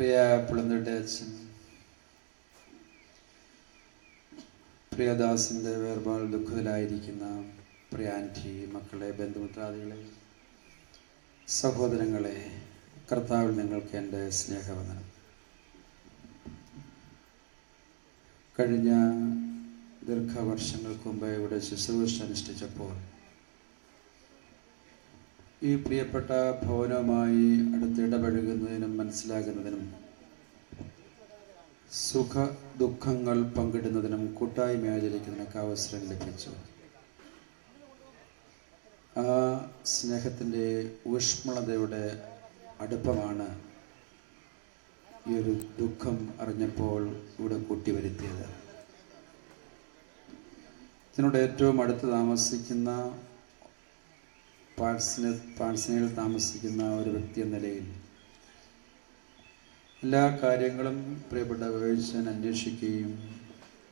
പ്രിയ പുളന്തിയുടെ അച്ഛൻ പ്രിയദാസിൻ്റെ വേർപാട് ദുഃഖത്തിലായിരിക്കുന്ന പ്രിയ ആൻറ്റി, മക്കളെ, ബന്ധുമിത്രാദികളെ, സഹോദരങ്ങളെ, കർത്താവിൽ നിങ്ങൾക്ക് എൻ്റെ സ്നേഹവന്ദനം. കഴിഞ്ഞ ദീർഘവർഷങ്ങൾക്ക് മുമ്പ് ഇവിടെ ശുശ്രൂഷ അനുഷ്ഠിച്ചപ്പോൾ ഈ പ്രിയപ്പെട്ട ഭവനവുമായി അടുത്തിടപഴകുന്നതിനും മനസ്സിലാകുന്നതിനും സുഖ ദുഃഖങ്ങൾ പങ്കിടുന്നതിനും കൂട്ടായ്മ ആചരിക്കുന്നതിനൊക്കെ അവസരം ലഭിച്ചു. ആ സ്നേഹത്തിൻ്റെ ഊഷ്മളതയുടെ അടുപ്പമാണ് ഈ ഒരു ദുഃഖം അറിഞ്ഞപ്പോൾ ഇവിടെ കൂട്ടിവരുത്തിയത്. ഇതിനോട് ഏറ്റവും അടുത്ത് താമസിക്കുന്ന പാഴ്സനയിൽ താമസിക്കുന്ന ഒരു വ്യക്തി എന്ന നിലയിൽ എല്ലാ കാര്യങ്ങളും പ്രിയപ്പെട്ട വേഴ്ചൻ അന്വേഷിക്കുകയും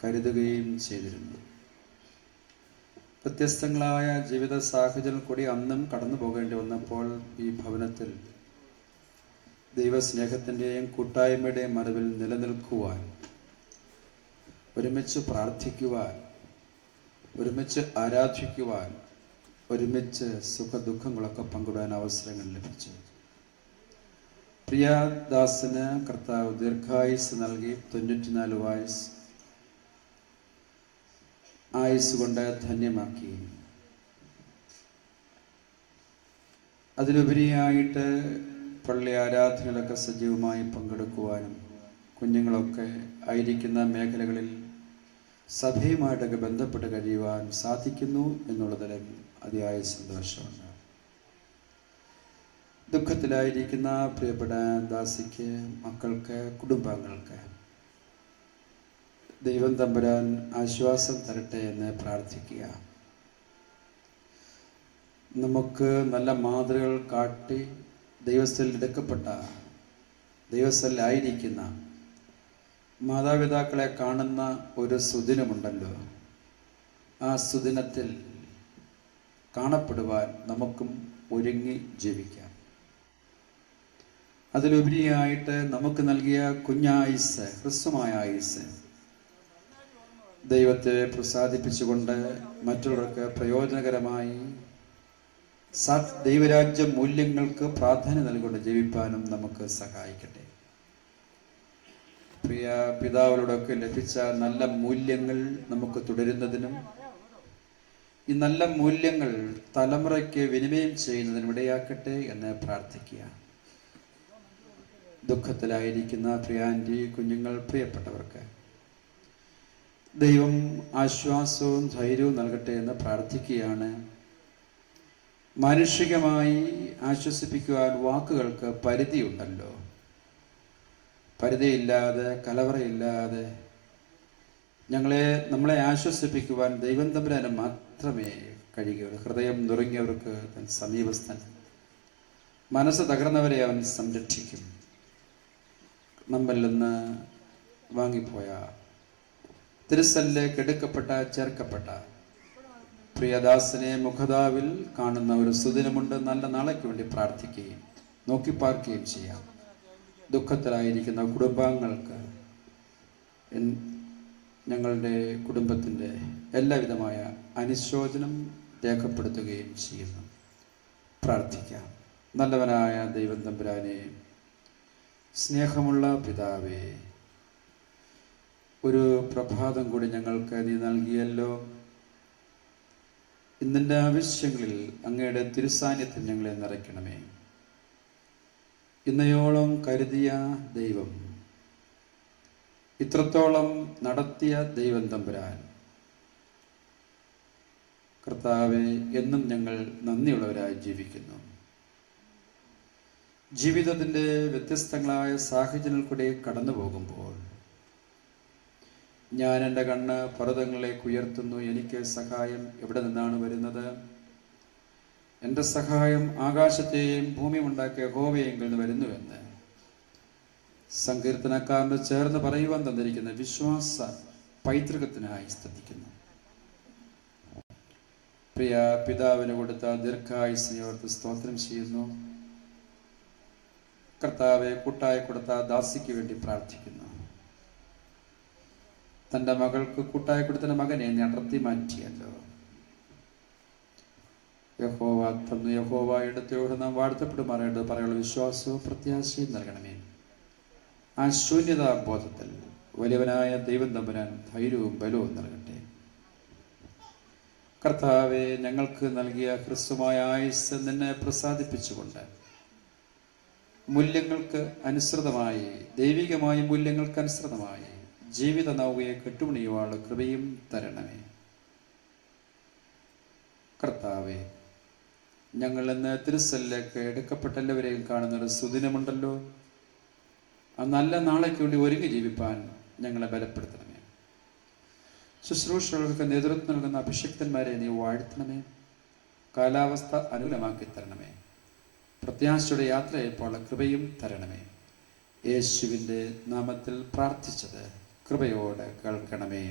കരുതുകയും ചെയ്തിരുന്നു. വ്യത്യസ്തങ്ങളായ ജീവിത സാഹചര്യം കൂടി അന്നും കടന്നു പോകേണ്ടി വന്നപ്പോൾ ഈ ഭവനത്തിൽ ദൈവസ്നേഹത്തിൻ്റെയും കൂട്ടായ്മയുടെയും മറവിൽ നിലനിൽക്കുവാൻ, ഒരുമിച്ച് പ്രാർത്ഥിക്കുവാൻ, ഒരുമിച്ച് ആരാധിക്കുവാൻ, ഒരുമിച്ച് സുഖദുഃഖങ്ങളൊക്കെ പങ്കിടാൻ അവസരങ്ങൾ ലഭിച്ചു. പ്രിയദാസിന് കർത്താവ് ദീർഘായുസ് നൽകി 94 ആയുസ് കൊണ്ട് ധന്യമാക്കി. അതിലുപരിയായിട്ട് പള്ളി ആരാധനകളൊക്കെ സജീവമായി പങ്കെടുക്കുവാനും കുഞ്ഞുങ്ങളൊക്കെ ആയിരിക്കുന്ന മേഖലകളിൽ സഭയുമായിട്ടൊക്കെ ബന്ധപ്പെട്ട് കഴിയുവാൻ സാധിക്കുന്നു എന്നുള്ളതിലും അതിയായ സന്തോഷമുണ്ട്. ദുഃഖത്തിലായിരിക്കുന്ന പ്രിയപ്പെട്ട ദാസിക്ക്, മക്കൾക്ക്, കുടുംബാംഗങ്ങൾക്ക് ദൈവം തമ്പുരാൻ ആശ്വാസം തരട്ടെ എന്ന് പ്രാർത്ഥിക്കുക. നമുക്ക് നല്ല മാതൃകൾ കാട്ടി ദൈവസ്ഥലിൽ എടുക്കപ്പെട്ട, ദൈവസ്ഥലിലായിരിക്കുന്ന മാതാപിതാക്കളെ കാണുന്ന ഒരു സുദിനമുണ്ടല്ലോ. ആ സുദിനത്തിൽ കാണപ്പെടുവാൻ നമുക്കും ഒരുങ്ങി ജീവിക്കാം. അതിലുപരിയായിട്ട് നമുക്ക് നൽകിയ കുഞ്ഞായുസ്, ഹ്രസ്വമായ ആയുസ് ദൈവത്തെ പ്രസാദിപ്പിച്ചുകൊണ്ട് മറ്റുള്ളവർക്ക് പ്രയോജനകരമായി ദൈവരാജ്യ മൂല്യങ്ങൾക്ക് പ്രാധാന്യം നൽകിക്കൊണ്ട് ജീവിപ്പാനും നമുക്ക് സഹായിക്കട്ടെ. പ്രിയ പിതാവിനോടൊക്കെ ലഭിച്ച നല്ല മൂല്യങ്ങൾ നമുക്ക് തുടരുന്നതിനും ഈ നല്ല മൂല്യങ്ങൾ തലമുറയ്ക്ക് വിനിമയം ചെയ്യുന്നതിനും ഇടയാക്കട്ടെ എന്ന് പ്രാർത്ഥിക്കുക. ദുഃഖത്തിലായിരിക്കുന്ന പ്രിയ ആൻറ്റി, കുഞ്ഞുങ്ങൾ, പ്രിയപ്പെട്ടവർക്ക് ദൈവം ആശ്വാസവും ധൈര്യവും നൽകട്ടെ എന്ന് പ്രാർത്ഥിക്കുകയാണ്. മാനുഷികമായി ആശ്വസിപ്പിക്കുവാൻ വാക്കുകൾക്ക് പരിധിയുണ്ടല്ലോ. പരിധിയില്ലാതെ, കലവറയില്ലാതെ നമ്മളെ ആശ്വസിപ്പിക്കുവാൻ ദൈവം തമ്പുരാന് മാത്രമേ കഴിയുകയുള്ളൂ. ഹൃദയം നുറുങ്ങിയവർക്ക് സമീപസ്ഥൻ, മനസ്സ് തകർന്നവരെ അവൻ സംരക്ഷിക്കും. നമ്മിൽ നിന്ന് വാങ്ങിപ്പോയ, തിരുസലിലേക്ക് എടുക്കപ്പെട്ട, ചേർക്കപ്പെട്ട പ്രിയദാസനെ മുഖതാവിൽ കാണുന്ന ഒരു സുദിനമുണ്ട്. നല്ല നാളേക്ക് വേണ്ടി പ്രാർത്ഥിക്കുകയും നോക്കിപ്പാർക്കുകയും ചെയ്യാം. ദുഃഖത്തിലായിരിക്കുന്ന കുടുംബാംഗങ്ങൾക്ക് ഞങ്ങളുടെ കുടുംബത്തിൻ്റെ എല്ലാവിധമായ അനുശോചനം രേഖപ്പെടുത്തുകയും ചെയ്യുന്നു. പ്രാർത്ഥിക്കാം. നല്ലവനായ ദൈവം തമ്പുരാനെ, സ്നേഹമുള്ള പിതാവേ, ഒരു പ്രഭാതം കൂടി ഞങ്ങൾക്ക് നീ നൽകിയല്ലോ. ഇന്നിൻ്റെ ആവശ്യങ്ങളിൽ അങ്ങയുടെ തിരുസാന്നിധ്യം ഞങ്ങളെ നിറയ്ക്കണമേ. ഇന്നയോളം കരുതിയ ദൈവം, ഇത്രത്തോളം നടത്തിയ ദൈവം തമ്പുരാൻ കർത്താവെ, എന്നും ഞങ്ങൾ നന്ദിയുള്ളവരായി ജീവിക്കുന്നു. ജീവിതത്തിൻ്റെ വ്യത്യസ്തങ്ങളായ സാഹചര്യങ്ങൾ കൂടെ കടന്നു പോകുമ്പോൾ ഞാൻ എൻ്റെ കണ്ണ് പർവ്വതങ്ങളിലേക്ക് ഉയർത്തുന്നു. എനിക്ക് സഹായം എവിടെ നിന്നാണ് വരുന്നത്? എൻ്റെ സഹായം ആകാശത്തെയും ഭൂമിയും ഉണ്ടാക്കിയ യഹോവയെങ്കിൽ നിന്ന് വരുന്നുവെന്ന് സങ്കീർത്തനക്കാരന് ചേർന്ന് പറയുവാൻ തന്നിരിക്കുന്ന വിശ്വാസ പൈതൃകത്തിനായി സ്തുതിക്കുന്നു. പ്രിയ പിതാവിന് കൊടുത്ത ദീർഘായുസ്സിനെ ഓർത്ത് സ്തോത്രം ചെയ്യുന്നു. കർത്താവെ, കൂട്ടായി കൊടുത്ത ദാസിക്ക് വേണ്ടി പ്രാർത്ഥിക്കുന്നു. തൻ്റെ മകൾക്ക് കൂട്ടായി കൊടുത്ത മകനെ നീ അടർത്തി മാറ്റിയല്ലോ. യഹോവ തന്നു, യഹോവ എടുത്തോട് നാം വാഴ്ത്തപ്പെടുമാറേണ്ടത് പറയാനുള്ള വിശ്വാസവും പ്രത്യാശയും നൽകണമേ. ആ ശൂന്യതാബോധത്തിൽ വലിയവനായ ദൈവം തമ്പുരാൻ ധൈര്യവും ബലവും നൽകട്ടെ. കർത്താവെ, ഞങ്ങൾക്ക് നൽകിയ ഹ്രസ്വമായ ആയുസ് നിന്നെ പ്രസാദിപ്പിച്ചുകൊണ്ട് മൂല്യങ്ങൾക്ക് അനുസൃതമായി, ദൈവികമായ മൂല്യങ്ങൾക്ക് അനുസൃതമായി ജീവിത നൗകയെ കെട്ടുപണിയുവാനുള്ള കൃപയും തരണമേ. കർത്താവെ, ഞങ്ങൾ ഇന്ന് തിരുസലിലേക്ക് എടുക്കപ്പെട്ട എല്ലാവരെയും കാണുന്നൊരു സുദിനമുണ്ടല്ലോ. ആ നല്ല നാളേക്ക് വേണ്ടി ഒരുങ്ങി ജീവിപ്പാൻ ഞങ്ങളെ ബലപ്പെടുത്തണമേ. ശുശ്രൂഷകൾക്ക് നേതൃത്വം നൽകുന്ന അഭിഷിക്തന്മാരെ നീ വാഴ്ത്തണമേ. കാലാവസ്ഥ അനുകൂലമാക്കി തരണമേ. പ്രത്യാശയുടെ യാത്രയെപ്പോഴുള്ള കൃപയും തരണമേ. യേശുവിൻ്റെ നാമത്തിൽ പ്രാർത്ഥിച്ചത് കൃപയോടെ കേൾക്കണമേ.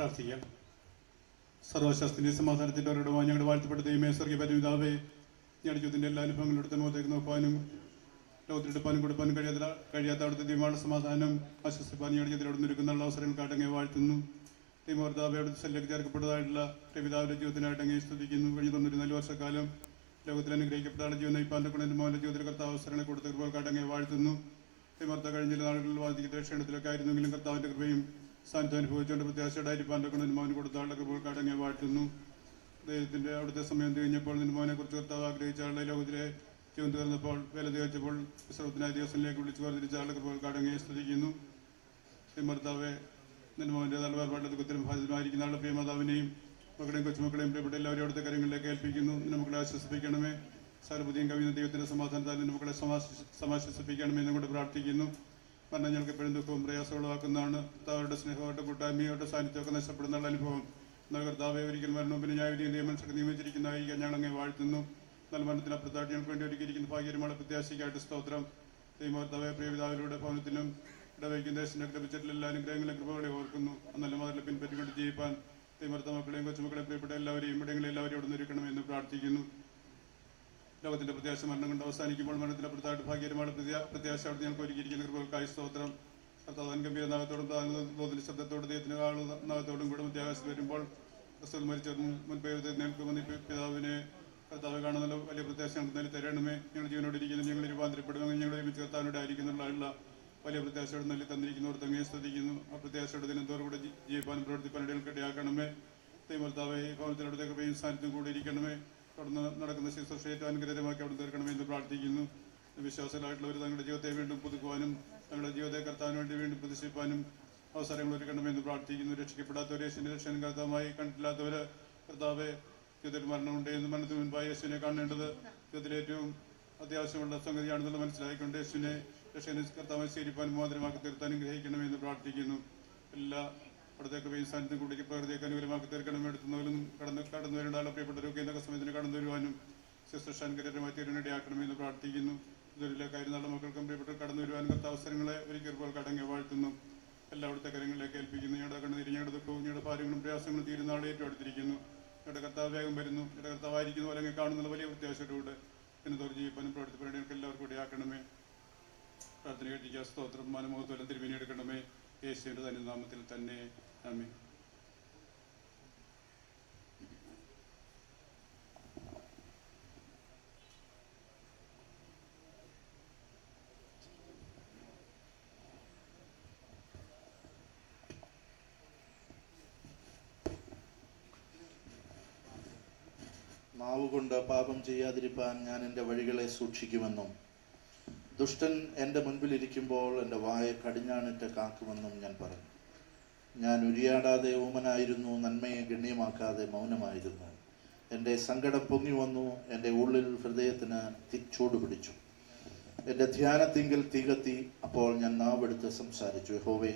പ്രാർത്ഥിക്കാം. സർവശാസ്ത്രീയ സമാധാനത്തിൻ്റെ അവരുടെ ഞങ്ങളുടെ വാഴ്ത്തപ്പെട്ട ദൈവമേ, സ്വർഗീയ പരിമിതാവേ, ഞങ്ങളുടെ ജീവിതത്തിൻ്റെ എല്ലാ അനുഭവങ്ങളും എടുത്ത മുഖത്തേക്ക് നോക്കാനും ലോകത്തിലെടുപ്പാനും കൊടുപ്പാനും കഴിയാത്ത അവിടുത്തെ ദൈവമാണ് സമാധാനം ആശ്വസിപ്പാനും ഞങ്ങളുടെ ജീവിതത്തിൽ അവിടെ നിൽക്കുന്ന അവസരങ്ങൾക്ക് അങ്ങേ വാഴ്ത്തുന്നു. ദൈവകർത്താവെ, അവിടുത്തെ ശല്യക്ക് ചേർക്കപ്പെട്ടതായിട്ടുള്ള പിതാവിൻ്റെ ജീവിതത്തിനായിട്ട് അങ്ങേ സ്തുതിക്കുന്നു. കഴിഞ്ഞ 94 വർഷക്കാലം ലോകത്തിൽ അനുഗ്രഹിക്കപ്പെട്ട ആളുടെ ജീവൻ നയിപ്പാൻ്റെ കുണൻ്റെ മോൻ്റെ ജീവിതത്തിൽ കർത്താവ് അവസരങ്ങളെ കൊടുത്തപ്പോൾ അങ്ങേ വാഴ്ത്തുന്നു. ദൈവകർത്ത കഴിഞ്ഞ നാളുകളിൽ വാദിക്കുന്ന ക്ഷേണത്തിലൊക്കെ ആയിരുന്നെങ്കിലും കർത്താവിൻ്റെ കൃപയും സ്ഥാനത്ത് അനുഭവിച്ചുകൊണ്ട് പ്രത്യാശയുടെ അരിപ്പാൻ്റെ കുണൻ്റെ മോൻ കൊടുത്ത ആളുടെ കൃപകൾക്ക് അങ്ങേ വാഴ്ത്തുന്നു. ദൈവത്തിൻ്റെ അവിടുത്തെ സമയം കഴിഞ്ഞപ്പോൾ നിന്റെ മോനെ കുറിച്ച് കർത്താവ് ആഗ്രഹിച്ച ആളുടെ ലോകത്തിലെ ജീവൻ തീർന്നപ്പോൾ വില തീർച്ചപ്പോൾ വിശ്രമത്തിനായി ദിവസത്തിലേക്ക് വിളിച്ചു വേർതിരിച്ച ആളുടെ കൃപകൾക്ക് അങ്ങേ സ്തുതിക്കുന്നു. ദൈവകർത്താവെ, നിന്റെ മോൻ്റെ നൽവേർപാട് ദുഃഖത്തിലും ബാധിതമായിരിക്കുന്ന ആളുടെ പ്രിയ മാതാവിനെയും മക്കളെയും കൊച്ചുമക്കളെയും പ്രിയപ്പെട്ട എല്ലാവരും അവിടുത്തെ കാര്യങ്ങളിലേക്ക് ഏൽപ്പിക്കുന്നു. നിന്റെ മക്കളെ ആശ്വസിപ്പിക്കണമേ. സർവ്വതിയും കവിയുന്ന ദൈവത്തിൻ്റെ സമാധാനത്താൽ നിന്റെ മക്കളെ സമാശ്വസിപ്പിക്കണമേ എന്നുകൊണ്ട് പ്രാർത്ഥിക്കുന്നു. കാരണം ഞങ്ങൾക്ക് എപ്പോഴും ദുഃഖവും പ്രയാസമുള്ളതാക്കുന്നതാണ്. കർത്താവരുടെ സ്നേഹമായിട്ട് കൂട്ടായ്മയോട്ട് സാന്നിധ്യമൊക്കെ നഷ്ടപ്പെടുന്ന ആനുഭവം. എന്നാൽ കർത്താവെ, ഒരിക്കൽ മരണവും പിന്നെ ന്യായവിധിയും ദൈവമനുഷ്യർക്ക് നിയമിച്ചിരിക്കുന്നതായിരിക്കാൻ ഞങ്ങൾ അങ്ങേ വാഴ്ത്തുന്നു. എന്നാൽ മരണത്തിനപ്പുറത്തായിട്ട് ഞങ്ങൾക്ക് വേണ്ടി ഒരുക്കിയിരിക്കുന്ന ഭാഗ്യകരമായ പ്രത്യാശയ്ക്കായിട്ട് സ്തോത്രം. ദൈവകർത്താവെ, പ്രിയപിതാവിലൂടെ ഭവനത്തിലും ഇടവയ്ക്കും ദേശത്തിനൊക്കെ ലഭിച്ചിട്ടുള്ള എല്ലാ അനുഗ്രഹങ്ങളും കൃപകളെ ഓർക്കുന്നു. നല്ല മാതിരി പിൻപറ്റിക്കൊണ്ട് ജീവിപ്പാൻ ദൈവകർത്താവ് മക്കളെയും കൊച്ചുമക്കളെയും പ്രിയപ്പെട്ട എല്ലാവരെയും ഇവിടെയെങ്കിലും എല്ലാവരും അവിടെ നിൽക്കണമെന്ന് പ്രാർത്ഥിക്കുന്നു. ലോകത്തിൻ്റെ പ്രത്യാശ മരണം കൊണ്ട് അവസാനിക്കുമ്പോൾ മരണത്തിനപ്പുറത്തായിട്ട് ഭാഗ്യകരമായ പ്രത്യാശ അവിടെ ഞങ്ങൾക്ക് ഒരുക്കിയിരിക്കുന്ന കൃപകൾക്കായി സ്തോത്രം. കർത്താവ് ഗംഭീര നാഗത്തോടും തോതിൻ്റെ ശബ്ദത്തോടും ദൈവത്തിന് നാഗത്തോടും കൂടെ മധ്യാകാശത്ത് വരുമ്പോൾ ക്രിസ്തു മരിച്ചതും മുൻപേ നിൽക്കുമെന്ന് പിതാവിനെ കർത്താവ് കാണുന്ന വലിയ പ്രത്യാശ ഞങ്ങൾക്ക് തന്നെ തരണമേ. ഞങ്ങൾ ജീവനോട് ഇരിക്കുന്നു, ഞങ്ങൾ രൂപാന്തരപ്പെടുമെങ്കിൽ ഞങ്ങൾ ഒരുമിച്ച് കർത്താവിനോട് ആയിരിക്കുന്നുള്ള വലിയ പ്രത്യാശയോട് നൽകി തന്നിരിക്കുന്നവർ തങ്ങേ സ്തുതിക്കുന്നു. ആ പ്രത്യാശയുടെ ദിനത്തോടു കൂടെ ജീവിപ്പാനും പ്രവർത്തിപ്പാനും ഇടയാക്കണമേ. ദൈവകർത്താവെ, ഈ ഭവനത്തിനടുത്ത കൃപയും സാന്നിധ്യം കൂടി ഇരിക്കണമേ. തുടർന്ന് നടക്കുന്ന ശുശ്രൂഷയെ അനുഗ്രഹമാക്കി അവിടെ തീർക്കണമേ എന്ന് പ്രാർത്ഥിക്കുന്നു. വിശ്വാസികളായിട്ടുള്ളവർ തങ്ങളുടെ ജീവിതത്തെ വീണ്ടും പുതുക്കുവാനും തങ്ങളുടെ ജീവിതത്തെ കർത്താവിന് വേണ്ടി വീണ്ടും പ്രതിഷ്ഠിപ്പാനും അവസരങ്ങൾ ഒരുക്കണമെന്ന് പ്രാർത്ഥിക്കുന്നു. രക്ഷിക്കപ്പെടാത്തവർ യേശുവിനെ രക്ഷകനും കർത്താവുമായി കണ്ടിട്ടില്ലാത്തവർ കർത്താവെ, ജീവിതത്തിൽ മരണമുണ്ട് എന്ന് മരണത്തിന് മുൻപായി യേശുവിനെ കാണേണ്ടത് ജീവിതത്തിൽ ഏറ്റവും അത്യാവശ്യമുള്ള സംഗതിയാണെന്നുള്ള മനസ്സിലാക്കിക്കൊണ്ട് യേശുവിനെ രക്ഷകനും കർത്താവുമായി സ്വീകരിപ്പാനും മോചനമാക്കി തീർത്താനും ഗ്രഹിക്കണമെന്ന് പ്രാർത്ഥിക്കുന്നു. എല്ലാ അവിടുത്തെ കൃപയും സാന്നിധ്യം കൂടി പ്രകൃതിയൊക്കെ അനുകൂലമാക്കി തീർക്കണമേ. എടുത്തുന്നവരും കടന്നു വരേണ്ട പ്രിയപ്പെട്ടവരൊക്കെ എന്നൊക്കെ സമയത്തിന് കടന്നു വരുവാനും ശുശ്രൂഷാനുഗ്രഹമായി തീരുനിടയാക്കണമെന്ന് പ്രാർത്ഥിക്കുന്നു. ഇതൊരു കാര്യം നല്ല മക്കൾക്കും പ്രിയപ്പെട്ടവർ കടന്നു വരുവാനും കർത്താവ് അവസരങ്ങളെ ഒരിക്കൽ കടങ്ങി വാഴ്ത്തുന്നു. എല്ലാവിടുത്തെ കാര്യങ്ങളിലേക്ക് ഏൽപ്പിക്കുന്നു. ഞങ്ങളുടെ കണ്ണുനീര്, ഞങ്ങളുടെ ദുഃഖവും ഞങ്ങളുടെ ഭാരങ്ങളും പ്രയാസങ്ങളും തീരുന്ന ആളെ ഏറ്റവും അടുത്തിരിക്കുന്നു. ഞങ്ങളുടെ കർത്താവ് വേഗം വരുന്നു. ഞങ്ങളുടെ കർത്താവായിരിക്കുന്നു അല്ലെങ്കിൽ കാണുന്നുള്ള വലിയ പ്രത്യാശയോടുകൂടെ എന്ന് തോന്നി ജീവിപ്പാനും പ്രവർത്തിപ്പാനും ഞങ്ങൾക്ക് എല്ലാവർക്കും ഇടയാക്കണമേ. പ്രാർത്ഥന കേട്ടിരിക്കുക. സ്തോത്രം മനമോഹത്തോലം തിരുമേനിയെടുക്കണമേ. യേശുവിൻ്റെ തന്നെ നാമത്തിൽ തന്നെ ആമേൻ. നാവുകൊണ്ട് പാപം ചെയ്യാതിരിപ്പാൻ ഞാൻ എൻ്റെ വഴികളെ സൂക്ഷിക്കുമെന്നും ദുഷ്ടൻ എൻ്റെ മുൻപിലിരിക്കുമ്പോൾ എൻ്റെ വായ കടിഞ്ഞാണിട്ട് കാക്കുമെന്നും ഞാൻ പറഞ്ഞു. ഞാൻ ഉരിയാടാതെ ഊമനായിരുന്നു, നന്മയെ ഗണ്യമാക്കാതെ മൗനമായിരുന്നു. എൻ്റെ സങ്കടം പൊങ്ങി വന്നു, എൻ്റെ ഉള്ളിൽ ഹൃദയത്തിന് ചൂട് പിടിച്ചു. എൻ്റെ ധ്യാനത്തിങ്കിൽ തീ കത്തി. അപ്പോൾ ഞാൻ നാവെടുത്ത് സംസാരിച്ചു. യഹോവേ,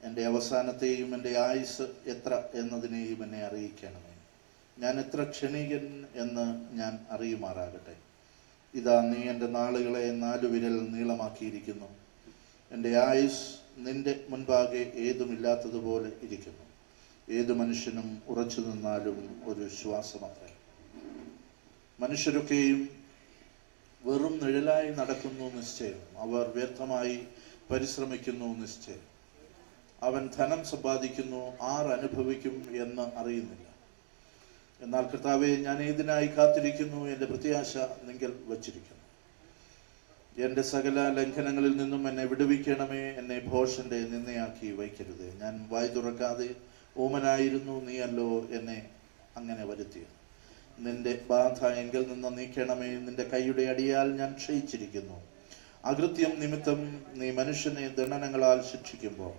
എൻ്റെ അവസാനത്തെയും എൻ്റെ ആയുസ് എത്ര എന്നതിനെയും എന്നെ അറിയിക്കണമേ. ഞാൻ എത്ര ക്ഷണികൻ എന്ന് ഞാൻ അറിയുമാറാകട്ടെ. ഇതാ, നീ എൻ്റെ നാളുകളെ 4 വിരൽ നീളമാക്കിയിരിക്കുന്നു. എൻ്റെ ആയുസ് നിന്റെ മുൻപാകെ ഏതുമില്ലാത്തതുപോലെ ഇരിക്കുന്നു. ഏതു മനുഷ്യനും ഉറച്ചു നിന്നാലും ഒരു ശ്വാസമത്രേ. മനുഷ്യരൊക്കെയും വെറും നിഴലായി നടക്കുന്നു നിശ്ചയം. അവർ വ്യർത്ഥമായി പരിശ്രമിക്കുന്നു നിശ്ചയം. അവൻ ധനം സമ്പാദിക്കുന്നു, ആർ അനുഭവിക്കും എന്ന് അറിയുന്നില്ല. എന്നാൽ കർത്താവേ, ഞാൻ ഏതിനായി കാത്തിരിക്കുന്നു? എൻ്റെ പ്രത്യാശ നിങ്കൽ വച്ചിരിക്കുന്നു. എൻ്റെ സകല ലംഘനങ്ങളിൽ നിന്നും എന്നെ വിടുവിക്കണമേ. എന്നെ ഭോഷന്റെ നിന്നയാക്കി വയ്ക്കരുത്. ഞാൻ വായ് തുറക്കാതെ ഊമനായിരുന്നു, നീയല്ലോ എന്നെ അങ്ങനെ വരുത്തിയത്. നിന്റെ ബാധ എങ്കിൽ നിന്ന് നീക്കണമേ. നിന്റെ കൈയുടെ അടിയാൽ ഞാൻ ക്ഷയിച്ചിരിക്കുന്നു. അകൃത്യം നിമിത്തം നീ മനുഷ്യനെ ദണ്ഡനങ്ങളാൽ ശിക്ഷിക്കുമ്പോൾ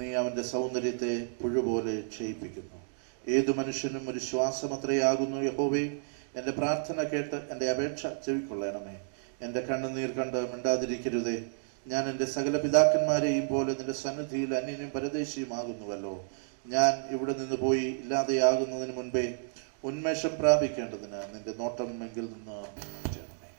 നീ അവൻ്റെ സൗന്ദര്യത്തെ പുഴുപോലെ ക്ഷയിപ്പിക്കുന്നു. ഏതു മനുഷ്യനും ഒരു ശ്വാസമത്രയാകുന്നു. യഹോവേ, എൻ്റെ പ്രാർത്ഥന കേട്ട് എൻ്റെ അപേക്ഷ ചെവിക്കൊള്ളണമേ. എൻ്റെ കണ്ണുനീർ കണ്ട് മിണ്ടാതിരിക്കരുതേ. ഞാൻ എൻ്റെ സകല പിതാക്കന്മാരെയും പോലെ നിന്റെ സന്നിധിയിൽ അന്യനും പരദേശിയുമാകുന്നുവല്ലോ. ഞാൻ ഇവിടെ നിന്ന് പോയി ഇല്ലാതെയാകുന്നതിന് മുൻപേ ഉന്മേഷം പ്രാപിക്കേണ്ടതിന് നിന്റെ നോട്ടം എങ്കിൽ നിന്ന് ചെയ്യണമേ.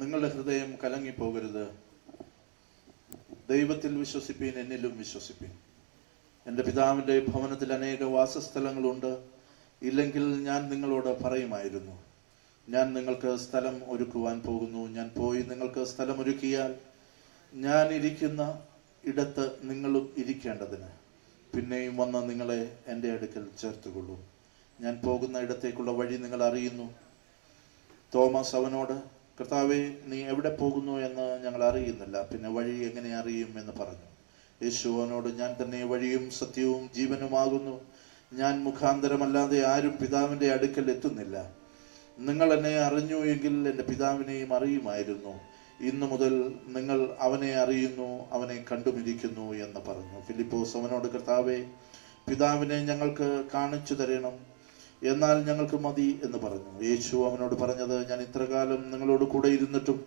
നിങ്ങളുടെ ഹൃദയം കലങ്ങിപ്പോകരുത്. ദൈവത്തിൽ വിശ്വസിപ്പീൻ, എന്നിലും വിശ്വസിപ്പീൻ. എൻ്റെ പിതാവിൻ്റെ ഭവനത്തിൽ അനേക വാസസ്ഥലങ്ങളുണ്ട്. ഇല്ലെങ്കിൽ ഞാൻ നിങ്ങളോട് പറയുമായിരുന്നു. ഞാൻ നിങ്ങൾക്ക് സ്ഥലം ഒരുക്കുവാൻ പോകുന്നു. ഞാൻ പോയി നിങ്ങൾക്ക് സ്ഥലം ഒരുക്കിയാൽ ഞാൻ ഇരിക്കുന്ന ഇടത്ത് നിങ്ങളും ഇരിക്കേണ്ടതിന് പിന്നെയും വന്ന് നിങ്ങളെ എൻ്റെ അടുക്കൽ ചേർത്തുകൊള്ളൂ. ഞാൻ പോകുന്ന ഇടത്തേക്കുള്ള വഴി നിങ്ങൾ അറിയുന്നു. തോമസ് അവനോട്, കർത്താവേ, നീ എവിടെ പോകുന്നു എന്ന് ഞങ്ങൾ അറിയുന്നില്ല, പിന്നെ വഴി എങ്ങനെ അറിയും എന്ന് പറഞ്ഞു. യേശു അവനോട്, ഞാൻ തന്നെ വഴിയും സത്യവും ജീവനുമാകുന്നു. ഞാൻ മുഖാന്തരമല്ലാതെ ആരും പിതാവിൻ്റെ അടുക്കൽ എത്തുന്നില്ല. നിങ്ങൾ എന്നെ അറിഞ്ഞു എങ്കിൽ എൻ്റെ പിതാവിനെയും അറിയുമായിരുന്നു. ഇന്നു മുതൽ നിങ്ങൾ അവനെ അറിയുന്നു, അവനെ കണ്ടുമിരിക്കുന്നു എന്ന് പറഞ്ഞു. ഫിലിപ്പോസ് അവനോട്, കർത്താവേ, പിതാവിനെ ഞങ്ങൾക്ക് കാണിച്ചു തരണം, എന്നാൽ ഞങ്ങൾക്ക് മതി എന്ന് പറഞ്ഞു. യേശു അവനോട് പറഞ്ഞത്, ഞാൻ ഇത്രകാലം നിങ്ങളോട് കൂടെ ഇരുന്നിട്ടും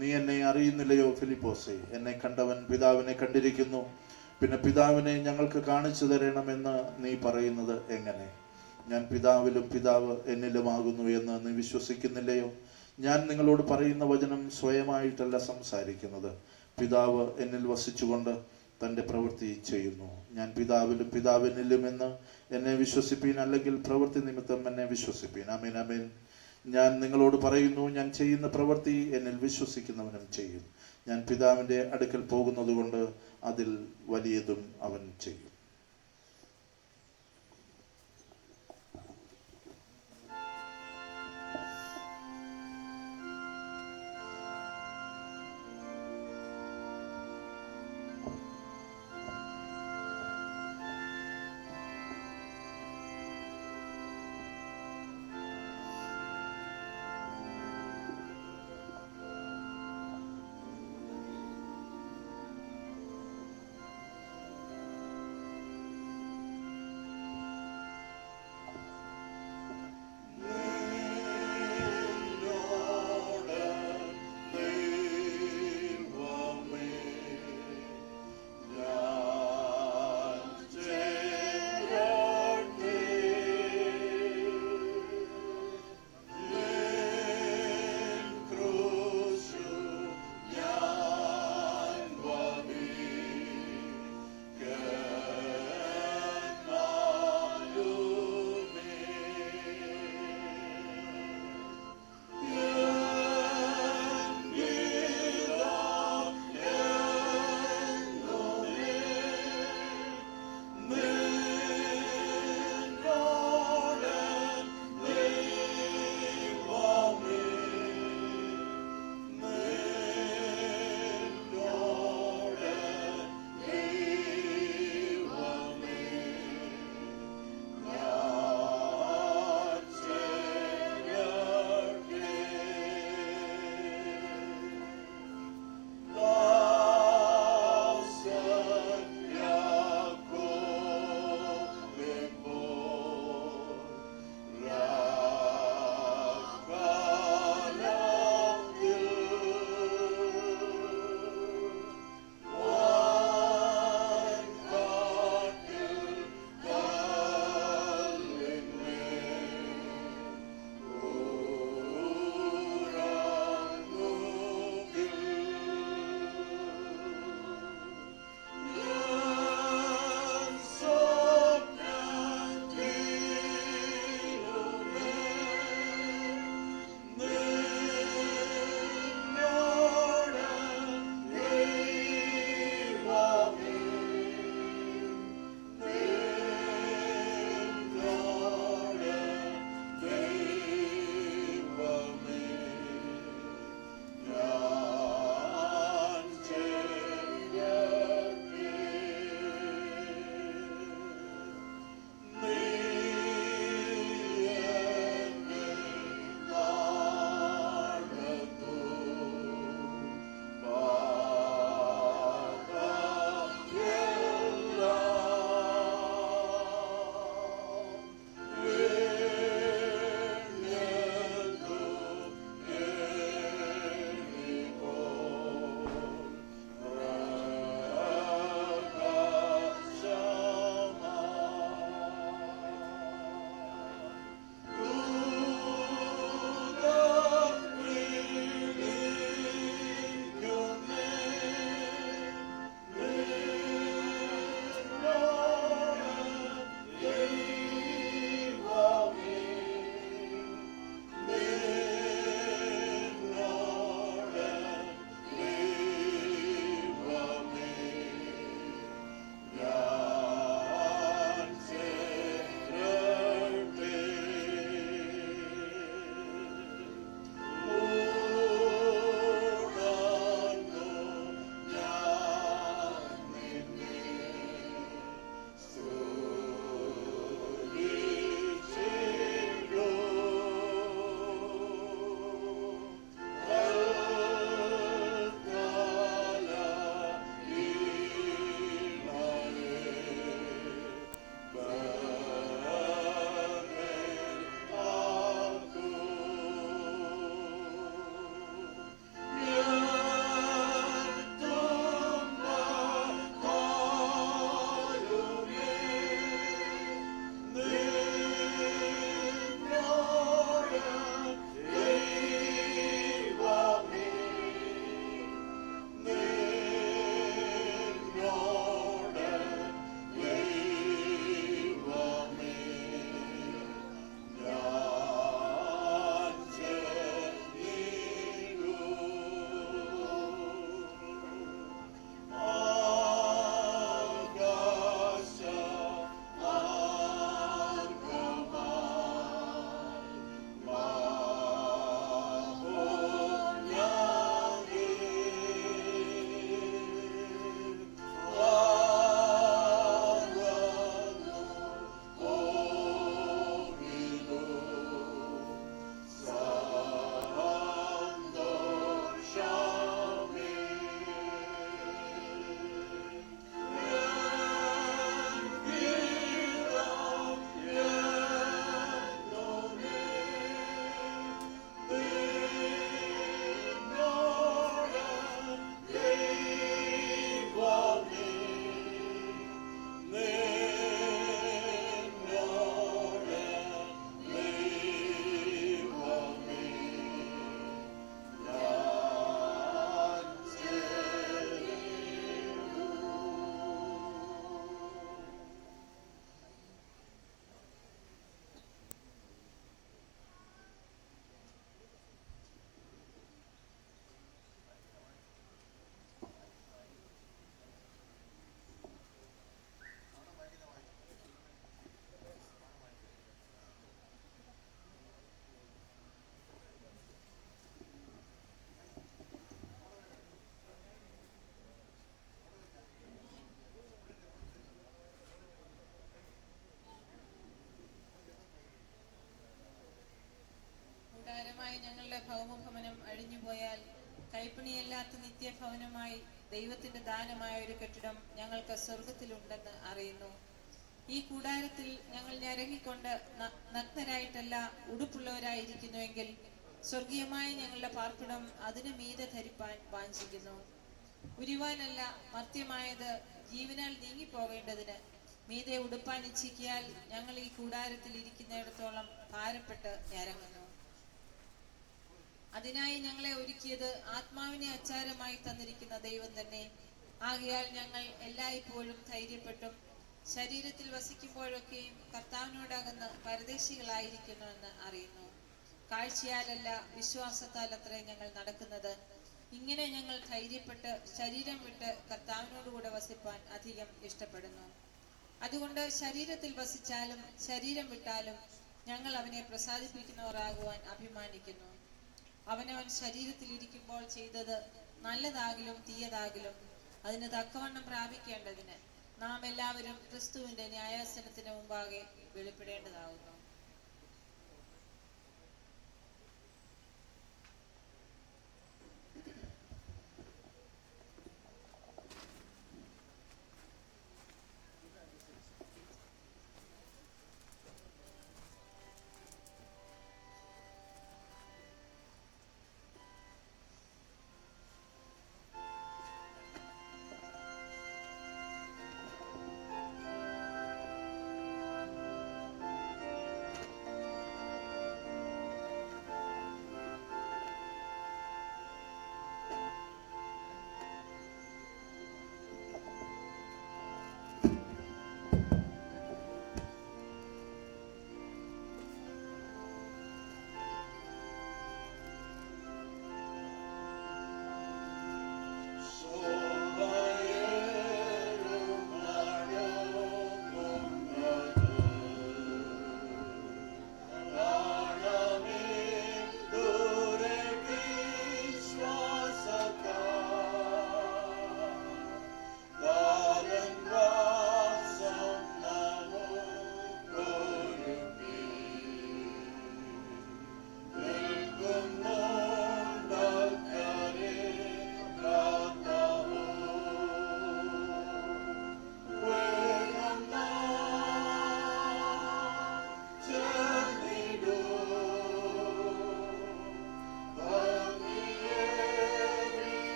നീ എന്നെ അറിയുന്നില്ലയോ ഫിലിപ്പോസേ? എന്നെ കണ്ടവൻ പിതാവിനെ കണ്ടിരിക്കുന്നു. പിന്നെ പിതാവിനെ ഞങ്ങൾക്ക് കാണിച്ചു തരണമെന്ന് നീ പറയുന്നത് എങ്ങനെ? ഞാൻ പിതാവിലും പിതാവ് എന്നിലുമാകുന്നു എന്ന് നീ വിശ്വസിക്കുന്നില്ലയോ? ഞാൻ നിങ്ങളോട് പറയുന്ന വചനം സ്വയമായിട്ടല്ല സംസാരിക്കുന്നത്. പിതാവ് എന്നിൽ വസിച്ചുകൊണ്ട് തൻ്റെ പ്രവൃത്തി ചെയ്യുന്നു. ഞാൻ പിതാവിലും പിതാവ് എന്നിലും എന്ന് എന്നെ വിശ്വസിപ്പീൻ, അല്ലെങ്കിൽ പ്രവൃത്തി നിമിത്തം എന്നെ വിശ്വസിപ്പീൻ. ആമേൻ, ആമേൻ. ഞാൻ നിങ്ങളോട് പറയുന്നു, ഞാൻ ചെയ്യുന്ന പ്രവൃത്തി എന്നിൽ വിശ്വസിക്കുന്നവനും ചെയ്യും. ഞാൻ പിതാവിൻ്റെ അടുക്കൽ പോകുന്നത് കൊണ്ട് അതിൽ വലിയതും അവൻ ചെയ്യും. കൈപ്പണിയല്ലാത്ത നിത്യഭവനമായി ദൈവത്തിന്റെ ദാനമായ ഒരു കെട്ടിടം ഞങ്ങൾക്ക് സ്വർഗത്തിലുണ്ടെന്ന് അറിയുന്നു. ഈ കൂടാരത്തിൽ ഞങ്ങൾ ഞരങ്ങിക്കൊണ്ട് നഗ്നരായിട്ടല്ല ഉടുപ്പുള്ളവരായിരിക്കുന്നുവെങ്കിൽ സ്വർഗീയമായ ഞങ്ങളുടെ പാർപ്പിടം അതിനു മീതെ ധരിപ്പാൻ വാഞ്ചിക്കുന്നു. ഉരുവാനല്ല, മർത്യമായത് ജീവനാൽ നീങ്ങിപ്പോകേണ്ടതിന് മീതെ ഉടുപ്പാൻ ഇച്ഛിക്കിയാൽ ഞങ്ങൾ ഈ കൂടാരത്തിൽ ഇരിക്കുന്നിടത്തോളം ഭാരപ്പെട്ട് ഞരങ്ങുന്നു. അതിനായി ഞങ്ങളെ ഒരുക്കിയത് ആത്മാവിനെ അച്ചാരമായി തന്നിരിക്കുന്ന ദൈവം തന്നെ. ആകയാൽ ഞങ്ങൾ എല്ലായ്പ്പോഴും ധൈര്യപ്പെട്ടും ശരീരത്തിൽ വസിക്കുമ്പോഴൊക്കെയും കർത്താവിനോടകന്ന് പരദേശികളായിരിക്കുന്നുവെന്ന് അറിയുന്നു. കാഴ്ചയാലല്ല, വിശ്വാസത്താൽ അത്രേ ഞങ്ങൾ നടക്കുന്നത്. ഇങ്ങനെ ഞങ്ങൾ ധൈര്യപ്പെട്ട് ശരീരം വിട്ട് കർത്താവിനോടുകൂടെ വസിപ്പാൻ അധികം ഇഷ്ടപ്പെടുന്നു. അതുകൊണ്ട് ശരീരത്തിൽ വസിച്ചാലും ശരീരം വിട്ടാലും ഞങ്ങൾ അവനെ പ്രസാദിപ്പിക്കുന്നവരാകുവാൻ അഭിമാനിക്കുന്നു. അവനവൻ ശരീരത്തിൽ ഇരിക്കുമ്പോൾ ചെയ്തത് നല്ലതാകിലും തീയതാകിലും അതിന് തക്കവണ്ണം പ്രാപിക്കേണ്ടതിന് നാം എല്ലാവരും ക്രിസ്തുവിന്റെ ന്യായാസനത്തിന് മുമ്പാകെ വെളിപ്പെടേണ്ടതാകുന്നു.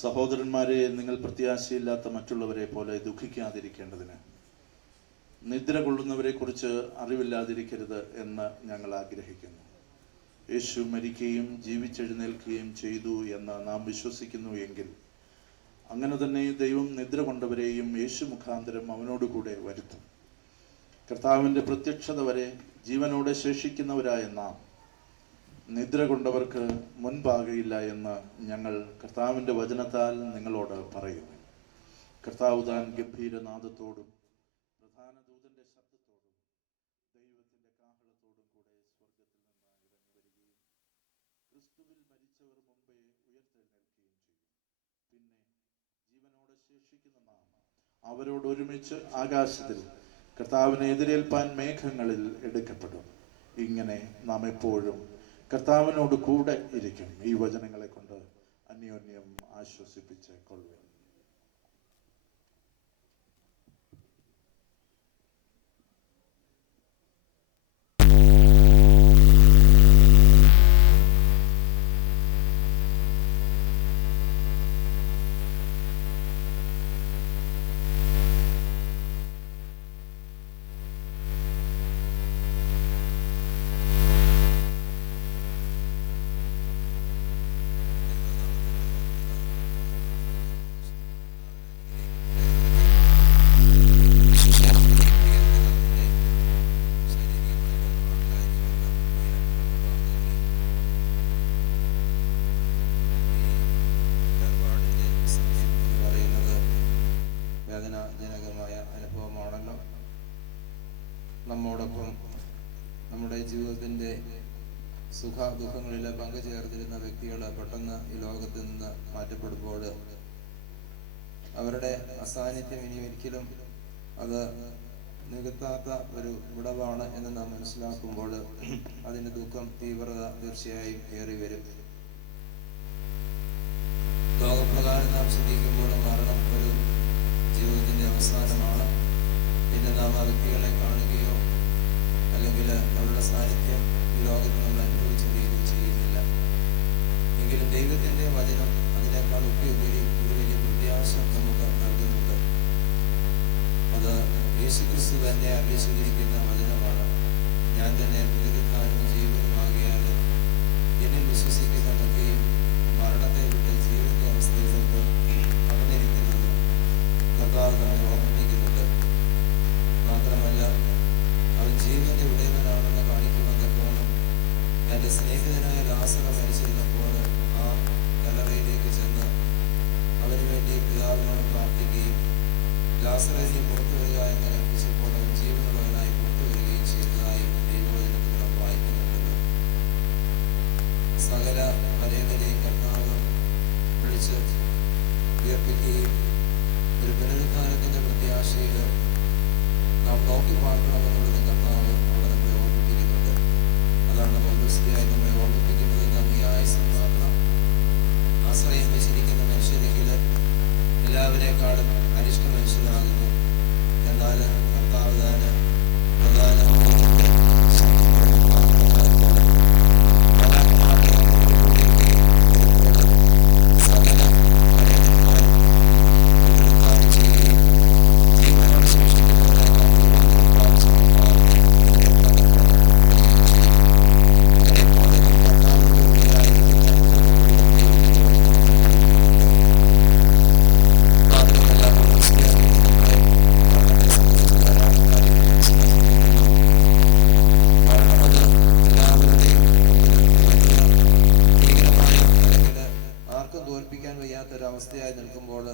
സഹോദരന്മാരെ, നിങ്ങൾ പ്രത്യാശയില്ലാത്ത മറ്റുള്ളവരെ പോലെ ദുഃഖിക്കാതിരിക്കേണ്ടതിന് നിദ്ര കൊള്ളുന്നവരെ കുറിച്ച് അറിവില്ലാതിരിക്കരുത് എന്ന് ഞങ്ങൾ ആഗ്രഹിക്കുന്നു. യേശു മരിക്കുകയും ജീവിച്ചെഴുന്നേൽക്കുകയും ചെയ്തു എന്ന് നാം വിശ്വസിക്കുന്നു എങ്കിൽ അങ്ങനെ തന്നെ ദൈവം നിദ്ര കൊണ്ടവരെയും യേശു മുഖാന്തരം അവനോടുകൂടെ വരുത്തും. കർത്താവിൻ്റെ പ്രത്യക്ഷത വരെ ജീവനോടെ ശേഷിക്കുന്നവരായ നാം നിദ്ര കൊണ്ടവർക്ക് മുൻപാകയില്ല എന്ന് ഞങ്ങൾ കർത്താവിൻ്റെ വചനത്താൽ നിങ്ങളോട് പറയുന്നു. കർത്താവ് താൻ ഗംഭീരനാദത്തോടും പ്രധാന ദൂതന്റെ ശബ്ദത്തോടും ദൈവത്തിന്റെ കാഹളത്തോടും കൂടെ സ്വർഗത്തിൽ നിന്ന് ഇറങ്ങി വരികയും ക്രിസ്തുവിൽ മരിച്ചവർ മുമ്പേ ഉയർത്തെഴുന്നേൽക്കുകയും ചെയ്യും. പിന്നെ ജീവനോടെ ശേഷിക്കുന്ന നാം അവരോട് ഒരുമിച്ച് ആകാശത്തിൽ കർത്താവിനെ എതിരേൽപ്പാൻ മേഘങ്ങളിൽ എടുക്കപ്പെടും. ഇങ്ങനെ നാം എപ്പോഴും കർത്താവിനോട് കൂടെ ഇരിക്കും. ഈ വചനങ്ങളെ കൊണ്ട് അന്യോന്യം ആശ്വസിപ്പിച്ച് കൊള്ളുക. വേദനാജനകമായ അനുഭവമാണല്ലോ. നമ്മോടൊപ്പം നമ്മുടെ ജീവിതത്തിൻ്റെ സുഖ ദുഃഖങ്ങളിൽ പങ്കുചേർന്നിരുന്ന വ്യക്തികൾ പെട്ടെന്ന് ഈ ലോകത്ത് നിന്ന് മാറ്റപ്പെടുമ്പോൾ അവരുടെ അസാന്നിധ്യം ഇനി ഒരിക്കലും അത് നികത്താത്ത ഒരു വിടവാണ് എന്ന് നാം മനസ്സിലാക്കുമ്പോൾ അതിൻ്റെ ദുഃഖം തീവ്രത തീർച്ചയായും ഏറി വരും. ലോകപ്രകാരം നാം ശ്രദ്ധിക്കുമ്പോൾ മരണം ഒരു ജീവിതത്തിൻ്റെ അവസാനമാണ്. പിന്നെ നാം ആ വ്യക്തികളെ കാണുകയോ അല്ലെങ്കിൽ അവരുടെ സാന്നിധ്യം ഈ ലോകത്ത് നമ്മൾ അനുഭവിച്ചറിയുകയോ ചെയ്യുന്നില്ല. എങ്കിലും ദൈവത്തിൻ്റെ വചനം അതിനേക്കാൾ ഒക്കെ ഉപരി ഒരു വലിയ പ്രത്യാശ നമുക്ക് നൽകുന്നുണ്ട്. അത് യേശുക്രിസ്തു തന്നെ അഭ്യസിച്ചിരിക്കുന്ന വചനമാണ്. ഞാൻ തന്നെ പുനരുത്ഥാനവും ജീവനുമാകിയാൽ എന്നിൽ വിശ്വസിക്കുന്നതൊക്കെയും മരണത്തെ വിട്ട് ജീവന്റെ അവസ്ഥയിലോട്ട് കടന്നിരിക്കുന്നത് കർത്താവ് നമ്മെ ഓർമ്മിപ്പിക്കുന്നുണ്ട്. മാത്രമല്ല, അവൻ ജീവന്റെ ഉടയവനാണെന്ന് കാണിക്കുമെന്നപ്പോഴും എൻ്റെ സ്നേഹിതനായ ലാസർ മരിച്ചിരുന്നപ്പോൾ ആ കല്ലറയിലേക്ക് ചെന്ന് അവന് വേണ്ടി പിതാവിനോട് പ്രാർത്ഥിക്കുകയും ലാസറിനെ പുറത്തു വരിക എന്ന് കൽപ്പിച്ചപ്പോൾ അവൻ ജീവനുള്ളവനായി പുറത്തു വരികയും ചെയ്തതായി ദൈവവചനത്തിൽ നാം വായിക്കുന്നുണ്ടല്ലോ. സകല മലയതരെയും കർത്താവ് വിളിച്ച് ഉയർപ്പിക്കുകയും ഒരു പുനരുദ്ധാനത്തിന്റെ പ്രത്യാശയിൽ നാം നോക്കി പാർക്കണമെന്നുള്ളത് കർത്താവ് അവിടെ നമ്മളെ ഓർമ്മിപ്പിക്കുന്നുണ്ട്. അതാണ് പൗലോസ്ലിയായി നമ്മെ ഓർമ്മിപ്പിക്കുന്നത്. അന്യായസം മാത്രം ആശ്രയം വെച്ചിരിക്കുന്ന മനുഷ്യരെങ്കിൽ എല്ലാവരെക്കാളും അരിഷ്ട മനുഷ്യരാകുന്നു. എന്നാൽ കർത്താവ് താന് പ്രധാന അവസ്ഥയായി നിൽക്കുമ്പോൾ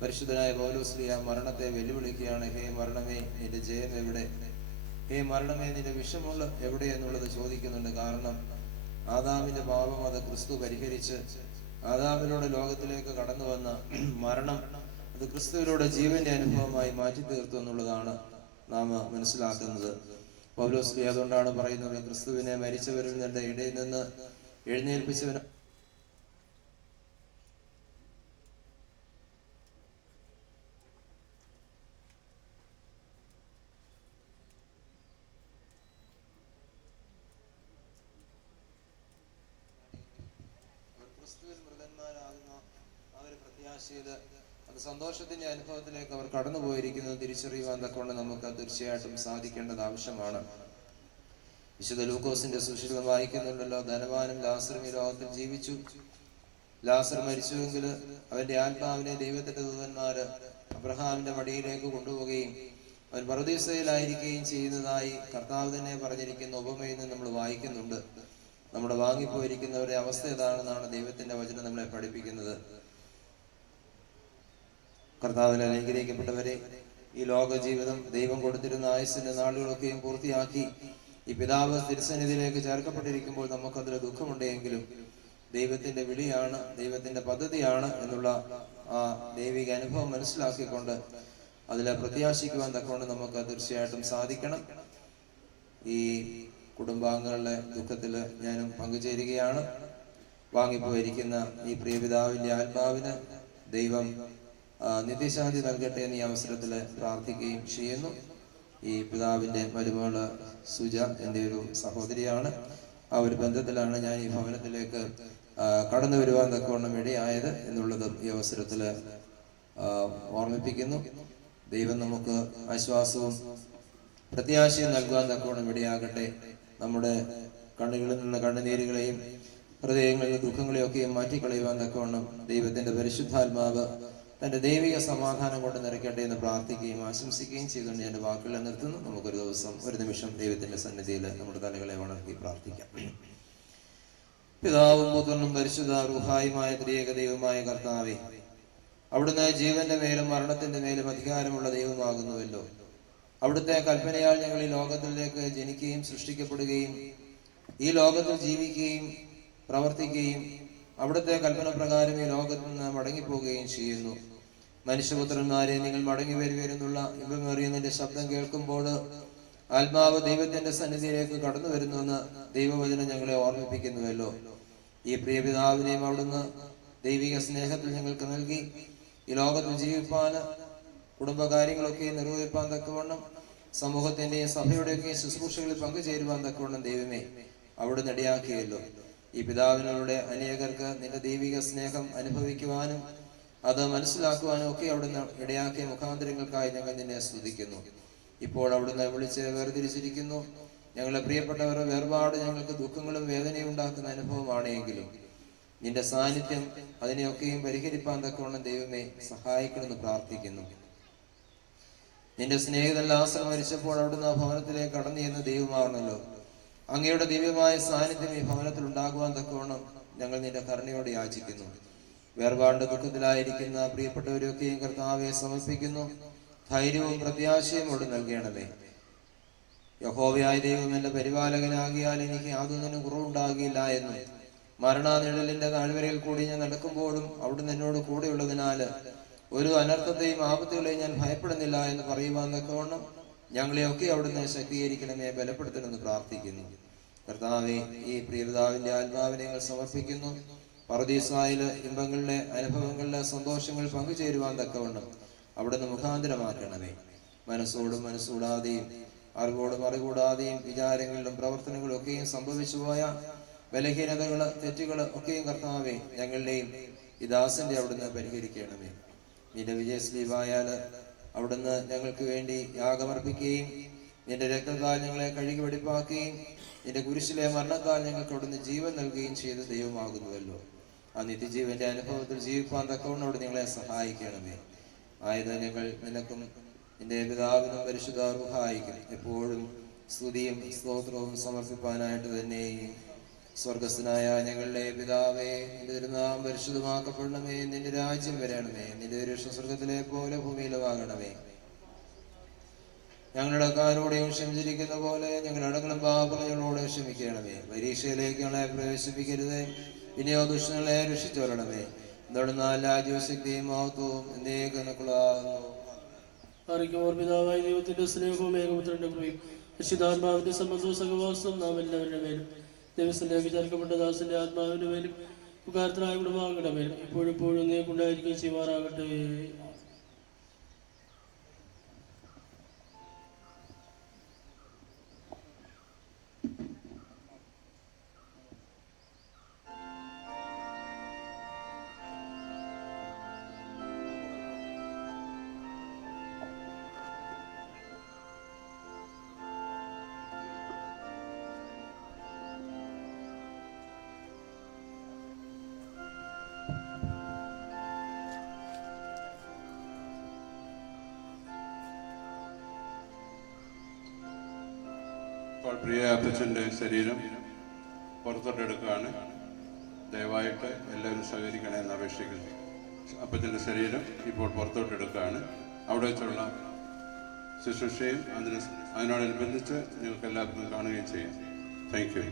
പരിശുദ്ധനായ പൗലോസ്ലിയ മരണത്തെ വെല്ലുവിളിക്കുകയാണ്. ഹേ മരണമേ, നിന്റെ ജയം എവിടെ? ഹേ മരണമേ, നിന്റെ വിഷമുള്ള എവിടെ എന്നുള്ളത് ചോദിക്കുന്നുണ്ട്. കാരണം ആദാമിന്റെ പാപം അത് ക്രിസ്തു പരിഹരിച്ച് ആദാമിലൂടെ ലോകത്തിലേക്ക് കടന്നു വന്ന മരണം അത് ക്രിസ്തുവിലൂടെ ജീവന്റെ അനുഭവമായി മാറ്റി തീർത്തു എന്നുള്ളതാണ് നാം മനസ്സിലാക്കുന്നത്. പൗലോസ്ലിയ അതുകൊണ്ടാണ് പറയുന്നത്, ക്രിസ്തുവിനെ മരിച്ചവരിൽ നിന്റെ ഇടയിൽ നിന്ന് എഴുന്നേൽപ്പിച്ചവന് മൃതന്മാരാകുന്ന ആ ഒരു പ്രത്യാശയിൽ അത് സന്തോഷത്തിന്റെ അനുഭവത്തിലേക്ക് അവർ കടന്നുപോയിരിക്കുന്നത് തിരിച്ചറിയുവാൻ തക്കവണ്ണം നമുക്ക് തീർച്ചയായിട്ടും സാധിക്കേണ്ടത് ആവശ്യമാണ്. വിശുദ്ധ ലൂക്കോസിന്റെ സുവിശേഷം വായിക്കുന്നുണ്ടല്ലോ, ധനവാനും ലാസറും ഈ ലോകത്തിൽ ജീവിച്ചു. ലാസർ മരിച്ചുവെങ്കിൽ അവന്റെ ആത്മാവിനെ ദൈവത്തിന്റെ ദൂതന്മാര് അബ്രഹാമിന്റെ മടിയിലേക്ക് കൊണ്ടുപോവുകയും അവൻ പറുദീസയിലായിരിക്കുകയും ചെയ്യുന്നതായി കർത്താവ് തന്നെ പറഞ്ഞിരിക്കുന്ന ഉപമയിൽ നിന്ന് നമ്മൾ വായിക്കുന്നുണ്ട്. നമ്മുടെ വാങ്ങിപ്പോയിരിക്കുന്നവരുടെ അവസ്ഥ ഏതാണെന്നാണ് ദൈവത്തിന്റെ വചനം നമ്മളെ പഠിപ്പിക്കുന്നത്. കർത്താവിനെ അനുഗ്രഹിക്കപ്പെട്ടവരെ, ഈ ലോക ജീവിതം ദൈവം കൊടുത്തിരുന്ന ആയുസ്സിന്റെ നാളുകളൊക്കെയും പൂർത്തിയാക്കി ഈ പിതാവ് തിരുസന്നിധിയിലേക്ക് ചേർക്കപ്പെട്ടിരിക്കുമ്പോൾ നമുക്കതിൽ ദുഃഖമുണ്ടെങ്കിലും ദൈവത്തിന്റെ വിളിയാണ്, ദൈവത്തിന്റെ പദ്ധതിയാണ് എന്നുള്ള ആ ദൈവിക അനുഭവം മനസ്സിലാക്കിക്കൊണ്ട് അതിലെ പ്രത്യാശിക്കുവാൻ തക്കവണ്ണം നമുക്ക് തീർച്ചയായിട്ടും സാധിക്കണം. ഈ കുടുംബാംഗങ്ങളുടെ ദുഃഖത്തിൽ ഞാനും പങ്കുചേരുകയാണ്. വാങ്ങിപ്പോയിരിക്കുന്ന ഈ പ്രിയപിതാവിന്റെ ആത്മാവിന് ദൈവം നിത്യശാന്തി നൽകട്ടെ എന്ന് ഈ അവസരത്തിൽ പ്രാർത്ഥിക്കുകയും ചെയ്യുന്നു. ഈ പിതാവിന്റെ മരുമകള് സുജ എൻ്റെ ഒരു സഹോദരിയാണ്. ആ ഒരു ബന്ധത്തിലാണ് ഞാൻ ഈ ഭവനത്തിലേക്ക് കടന്നു വരുവാൻ തക്കവണ്ണം ഇടയായത് എന്നുള്ളത് ഈ അവസരത്തിൽ ഓർമ്മിപ്പിക്കുന്നു. ദൈവം നമുക്ക് ആശ്വാസവും പ്രത്യാശയും നൽകുവാൻ തക്കവണ്ണം ഇടയാകട്ടെ. നമ്മുടെ കണ്ണുകളിൽ നിന്ന് കണ്ണുനീരുകളെയും ഹൃദയങ്ങളിലെ ദുഃഖങ്ങളെയൊക്കെയും മാറ്റിക്കളയുവാൻ തക്കവണ്ണം ദൈവത്തിന്റെ പരിശുദ്ധാത്മാവ് തന്റെ ദൈവിക സമാധാനം കൊണ്ട് നിറയ്ക്കട്ടെ എന്ന് പ്രാർത്ഥിക്കുകയും ആശംസിക്കുകയും ചെയ്തുകൊണ്ട് എൻ്റെ വാക്കുകളെ നിർത്തുന്നു. നമുക്കൊരു ദിവസം ഒരു നിമിഷം ദൈവത്തിന്റെ സന്നിധിയിൽ നമ്മുടെ തലകളെ വണക്കി പ്രാർത്ഥിക്കാം. പിതാവും പുത്രനും പരിശുദ്ധ റൂഹായുമായ ത്രിയേക ദൈവമായ കർത്താവേ, അവിടുന്ന് ജീവന്റെ മേലും മരണത്തിന്റെ മേലും അധികാരമുള്ള ദൈവമാകുന്നുവല്ലോ. അവിടുത്തെ കൽപ്പനയാൽ ഞങ്ങൾ ഈ ലോകത്തിലേക്ക് ജനിക്കുകയും സൃഷ്ടിക്കപ്പെടുകയും ഈ ലോകത്തിൽ ജീവിക്കുകയും പ്രവർത്തിക്കുകയും അവിടുത്തെ കൽപ്പന പ്രകാരം ഈ ലോകത്ത് നിന്ന് മടങ്ങിപ്പോവുകയും ചെയ്യുന്നു. മനുഷ്യപുത്രന്മാരെ, നിങ്ങൾ മടങ്ങി വരുവെന്നുള്ള ഇമ്പമേറിയതിന്റെ ശബ്ദം കേൾക്കുമ്പോൾ ആത്മാവ് ദൈവത്തിന്റെ സന്നിധിയിലേക്ക് കടന്നു വരുന്നുവെന്ന് ദൈവവചനം ഞങ്ങളെ ഓർമ്മിപ്പിക്കുന്നുവല്ലോ. ഈ പ്രിയപിതാവിനെയും അവിടുന്ന് ദൈവിക സ്നേഹത്തിൽ ഞങ്ങൾക്ക് നൽകി ഈ ലോകത്തിൽ ജീവിപ്പാന് കുടുംബകാര്യങ്ങളൊക്കെ നിർവഹിപ്പാൻ തക്കവണ്ണം സമൂഹത്തിന്റെയും സഭയുടെയൊക്കെയും ശുശ്രൂഷകളിൽ പങ്കുചേരുവാൻ തക്കവണ്ണം ദൈവമേ അവിടുന്ന് ഇടയാക്കിയല്ലോ. ഈ പിതാവിനോട് അനേകർക്ക് നിന്റെ ദൈവിക സ്നേഹം അനുഭവിക്കുവാനും അത് മനസ്സിലാക്കുവാനും ഒക്കെ അവിടുന്ന് ഇടയാക്കിയ മുഖാന്തരങ്ങൾക്കായി ഞങ്ങൾ നിന്നെ സ്തുതിക്കുന്നു. ഇപ്പോൾ അവിടുന്ന് വിളിച്ച് വേർതിരിച്ചിരിക്കുന്നു. ഞങ്ങളെ പ്രിയപ്പെട്ടവരുടെ വേർപാട് ഞങ്ങൾക്ക് ദുഃഖങ്ങളും വേദനയും ഉണ്ടാക്കുന്ന അനുഭവമാണെങ്കിലും നിന്റെ സാന്നിധ്യം അതിനെയൊക്കെയും പരിഹരിപ്പാൻ തക്കവണ്ണം ദൈവമേ സഹായിക്കണമെന്ന് പ്രാർത്ഥിക്കുന്നു. നിന്റെ സ്നേഹിതൻ ലാസർ മരിച്ചപ്പോൾ അവിടുന്ന് ആ ഭവനത്തിലേക്ക് കടന്നു ചെന്ന ദൈവമാണല്ലോ. അങ്ങയുടെ ദിവ്യമായ സാന്നിധ്യം ഈ ഭവനത്തിൽ ഉണ്ടാകുവാൻ തക്കവണ്ണം ഞങ്ങൾ നിന്റെ കരുണയോടെ യാചിക്കുന്നു. വേർപാട് ദുഃഖത്തിലായിരിക്കുന്ന പ്രിയപ്പെട്ടവരെയൊക്കെയും കർത്താവെ സമർപ്പിക്കുന്നു. ധൈര്യവും പ്രത്യാശയും അവിടെ നൽകണമേ. യഹോവയായ ദൈവം എന്റെ പരിപാലകനാകിയാൽ എനിക്ക് യാതൊന്നിനും കുറവുണ്ടാകില്ല എന്നും മരണനിഴലിന്റെ താഴ്വരയിൽ കൂടി ഞാൻ നടക്കുമ്പോഴും അവിടുന്ന് എന്നോട് കൂടെയുള്ളതിനാൽ ഒരു അനർത്ഥത്തെയും ആപത്തുകളെയും ഞാൻ ഭയപ്പെടുന്നില്ല എന്ന് പറയുവാൻ തക്കവണ്ണം ഞങ്ങളെയൊക്കെ അവിടുന്ന് ശക്തീകരിക്കണമേ, ബലപ്പെടുത്തണമെന്ന് പ്രാർത്ഥിക്കുന്നു. കർത്താവെ, ഈ പ്രിയപിതാവിന്റെ ആത്മാവിനെ ഞങ്ങൾ സമർപ്പിക്കുന്നു. പറുദീസായിലെ ഇമ്പങ്ങളുടെ അനുഭവങ്ങളിലെ സന്തോഷങ്ങൾ പങ്കുചേരുവാൻ തക്കവണ്ണം അവിടുന്ന് മുഖാന്തരമാക്കണമേ. മനസ്സോടും മനസ്സൂടാതെയും അറിവോടും അറികൂടാതെയും വിചാരങ്ങളിലും പ്രവർത്തനങ്ങളും ഒക്കെയും സംഭവിച്ചു പോയ ബലഹീനതകള് തെറ്റുകള് ഒക്കെയും കർത്താവെ ഞങ്ങളുടെയും ഈ ദാസന്റെ അവിടുന്ന് പരിഹരിക്കണമേ. നിന്റെ വിജയസ്ലീവായാല് അവിടുന്ന് ഞങ്ങൾക്ക് വേണ്ടി യാഗമർപ്പിക്കുകയും നിന്റെ രക്തത്താൽ ഞങ്ങളെ കഴുകി വെടിപ്പാക്കുകയും നിന്റെ കുരിശിലെ മരണത്താൽ ഞങ്ങൾക്ക് അവിടുന്ന് ജീവൻ നൽകുകയും ചെയ്ത ദൈവമാകുന്നുവല്ലോ. ആ നിത്യജീവന്റെ അനുഭവത്തിൽ ജീവിപ്പാൻ തക്കവണ്ണം അവിടെ ഞങ്ങളെ സഹായിക്കണമേ. ആയത് ഞങ്ങൾ നിനക്കും നിന്റെ പിതാവിനും പരിശുദ്ധ റൂഹായിക്കും എപ്പോഴും സ്തുതിയും സ്തോത്രവും സമർപ്പിപ്പാനായിട്ട് തന്നെ. സ്വർഗസ്ഥനായ ഞങ്ങളുടെ പിതാവേ, നിന്റെ തിരുനാമം പരിശുദ്ധമാക്കപ്പെടണമേ. നിന്റെ രാജ്യം വരണമേ. നിന്റെ രക്ഷ സ്വർഗത്തിലെ പോലെ ഭൂമിയിലുമാകണമേ. ഞങ്ങളുടെ കാരോടെയും ക്ഷമിച്ചിരിക്കുന്ന പോലെ ഞങ്ങളുടെ അടങ്ങളും പാപങ്ങളും ഞങ്ങളോട് ക്ഷമിക്കണമേ. പരീക്ഷയിലേക്ക് ഞങ്ങളെ പ്രവേശിപ്പിക്കരുതേ, ഇനിയോ ദുഷ്ടങ്ങളെ രക്ഷിച്ചോളണമേ. എന്തുകൊണ്ടെന്നാൽ രാജ്യവും ശക്തിയും മഹത്വവും എന്നേക്കുള്ളാകുന്നു. അറിയിക്കുമ്പോൾ പിതാവായ ദൈവത്തിന്റെ സ്നേഹവും ഏകപുത്രന്റെ കൃപയും പരിശുദ്ധാത്മാവിന്റെ സംബന്ധവും സഹവാസവും നാം എല്ലാവരുടെ മേലും ദൈവത്തിന്റെ വിചാരിക്കപ്പെട്ട ദാസന്റെ ആത്മാവിന്റെ മേലും ഉപകാരത്തിനായ കുടുംബാംഗങ്ങളുടെ മേലും ഇപ്പോഴും നീക്കുണ്ടായിരിക്കുകയും ചെയ്യുമാറാകട്ടെ. പ്രിയ അപ്പച്ചൻ്റെ ശരീരം പുറത്തോട്ടെടുക്കുകയാണ്. ദയവായിട്ട് എല്ലാവരും സഹകരിക്കണമെന്ന് അപേക്ഷിക്കുന്നു. അപ്പച്ചൻ്റെ ശരീരം ഇപ്പോൾ പുറത്തോട്ടെടുക്കുകയാണ്. അവിടെ വെച്ചുള്ള ശുശ്രൂഷയും അതിനോടനുബന്ധിച്ച് നിങ്ങൾക്ക് എല്ലാവർക്കും കാണുകയും ചെയ്യാം. Thank you.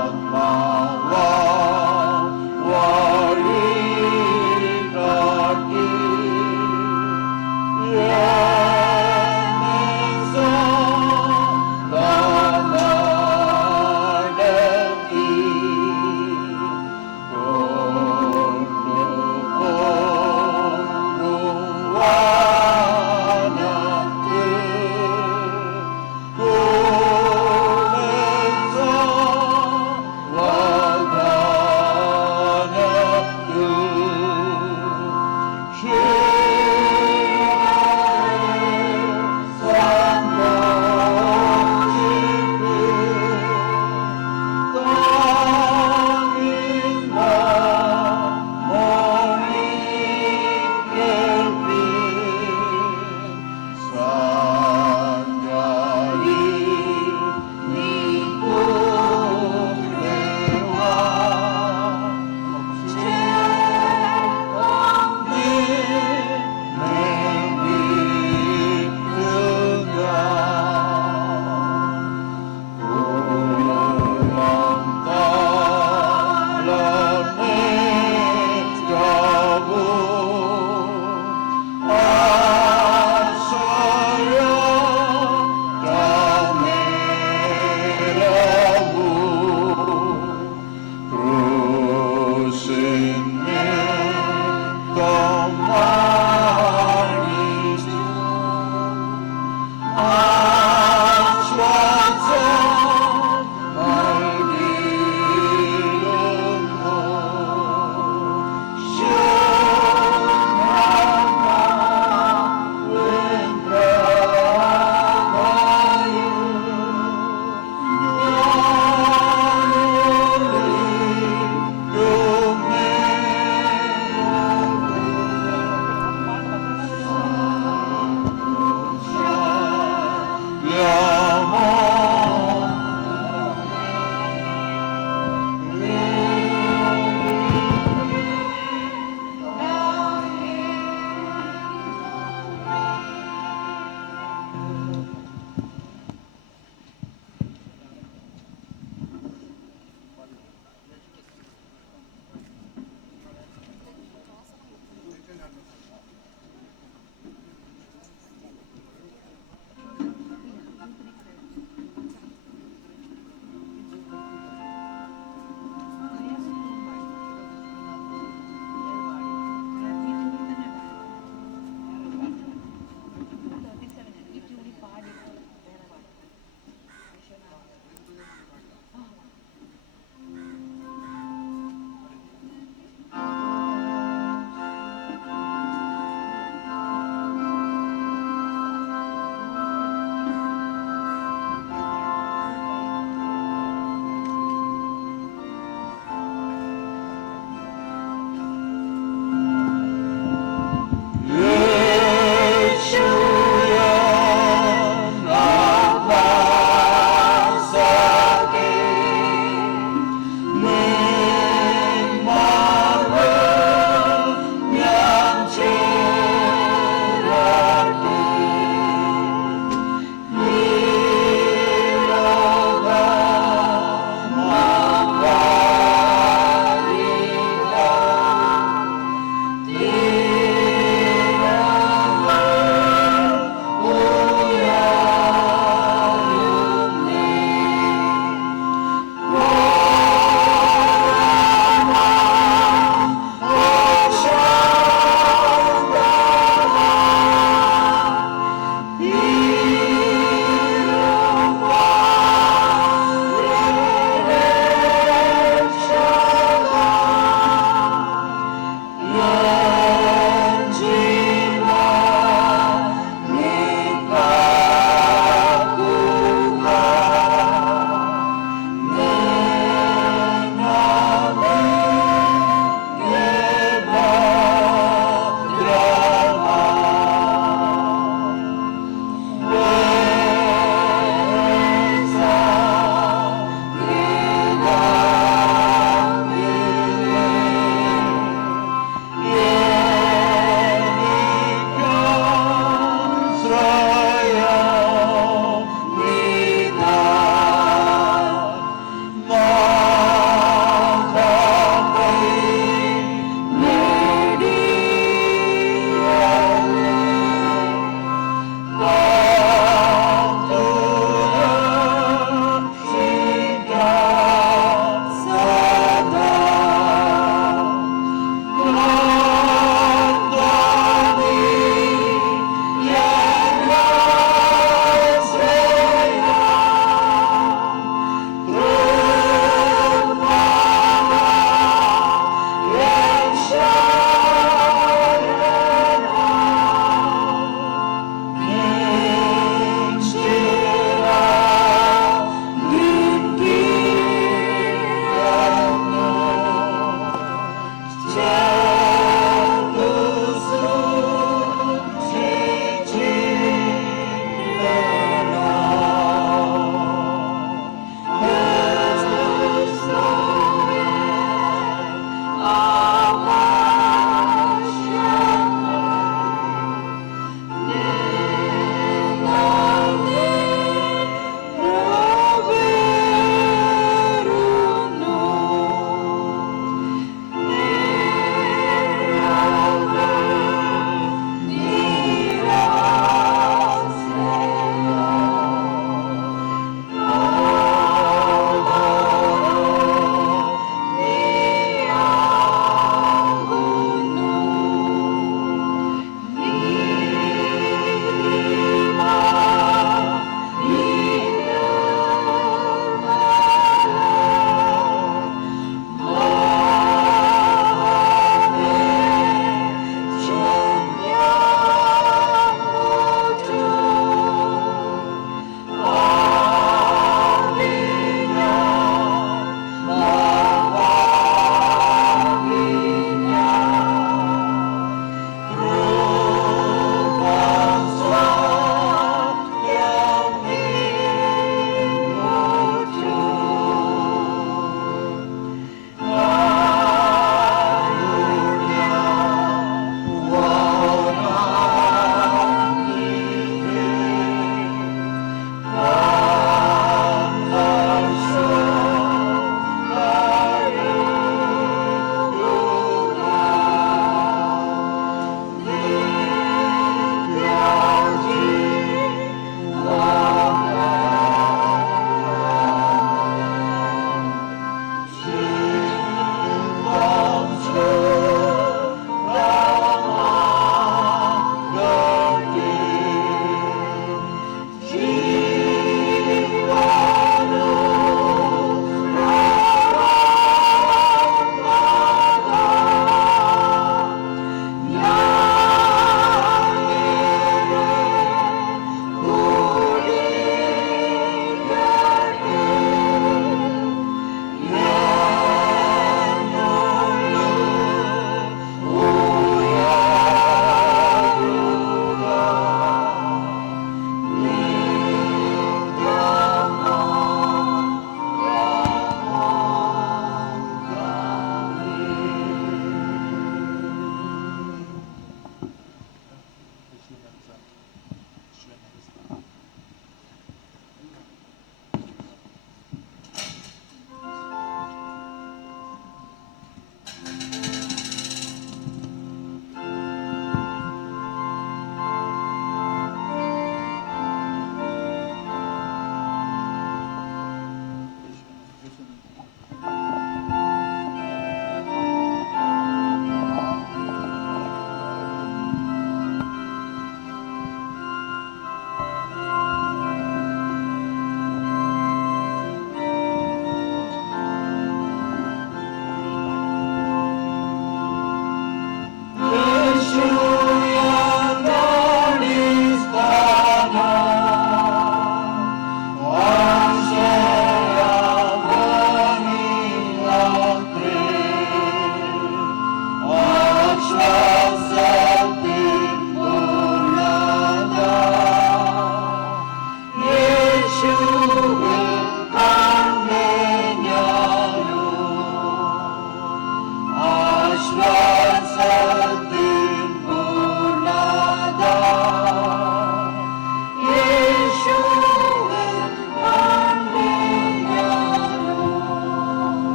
ആത്മാവാ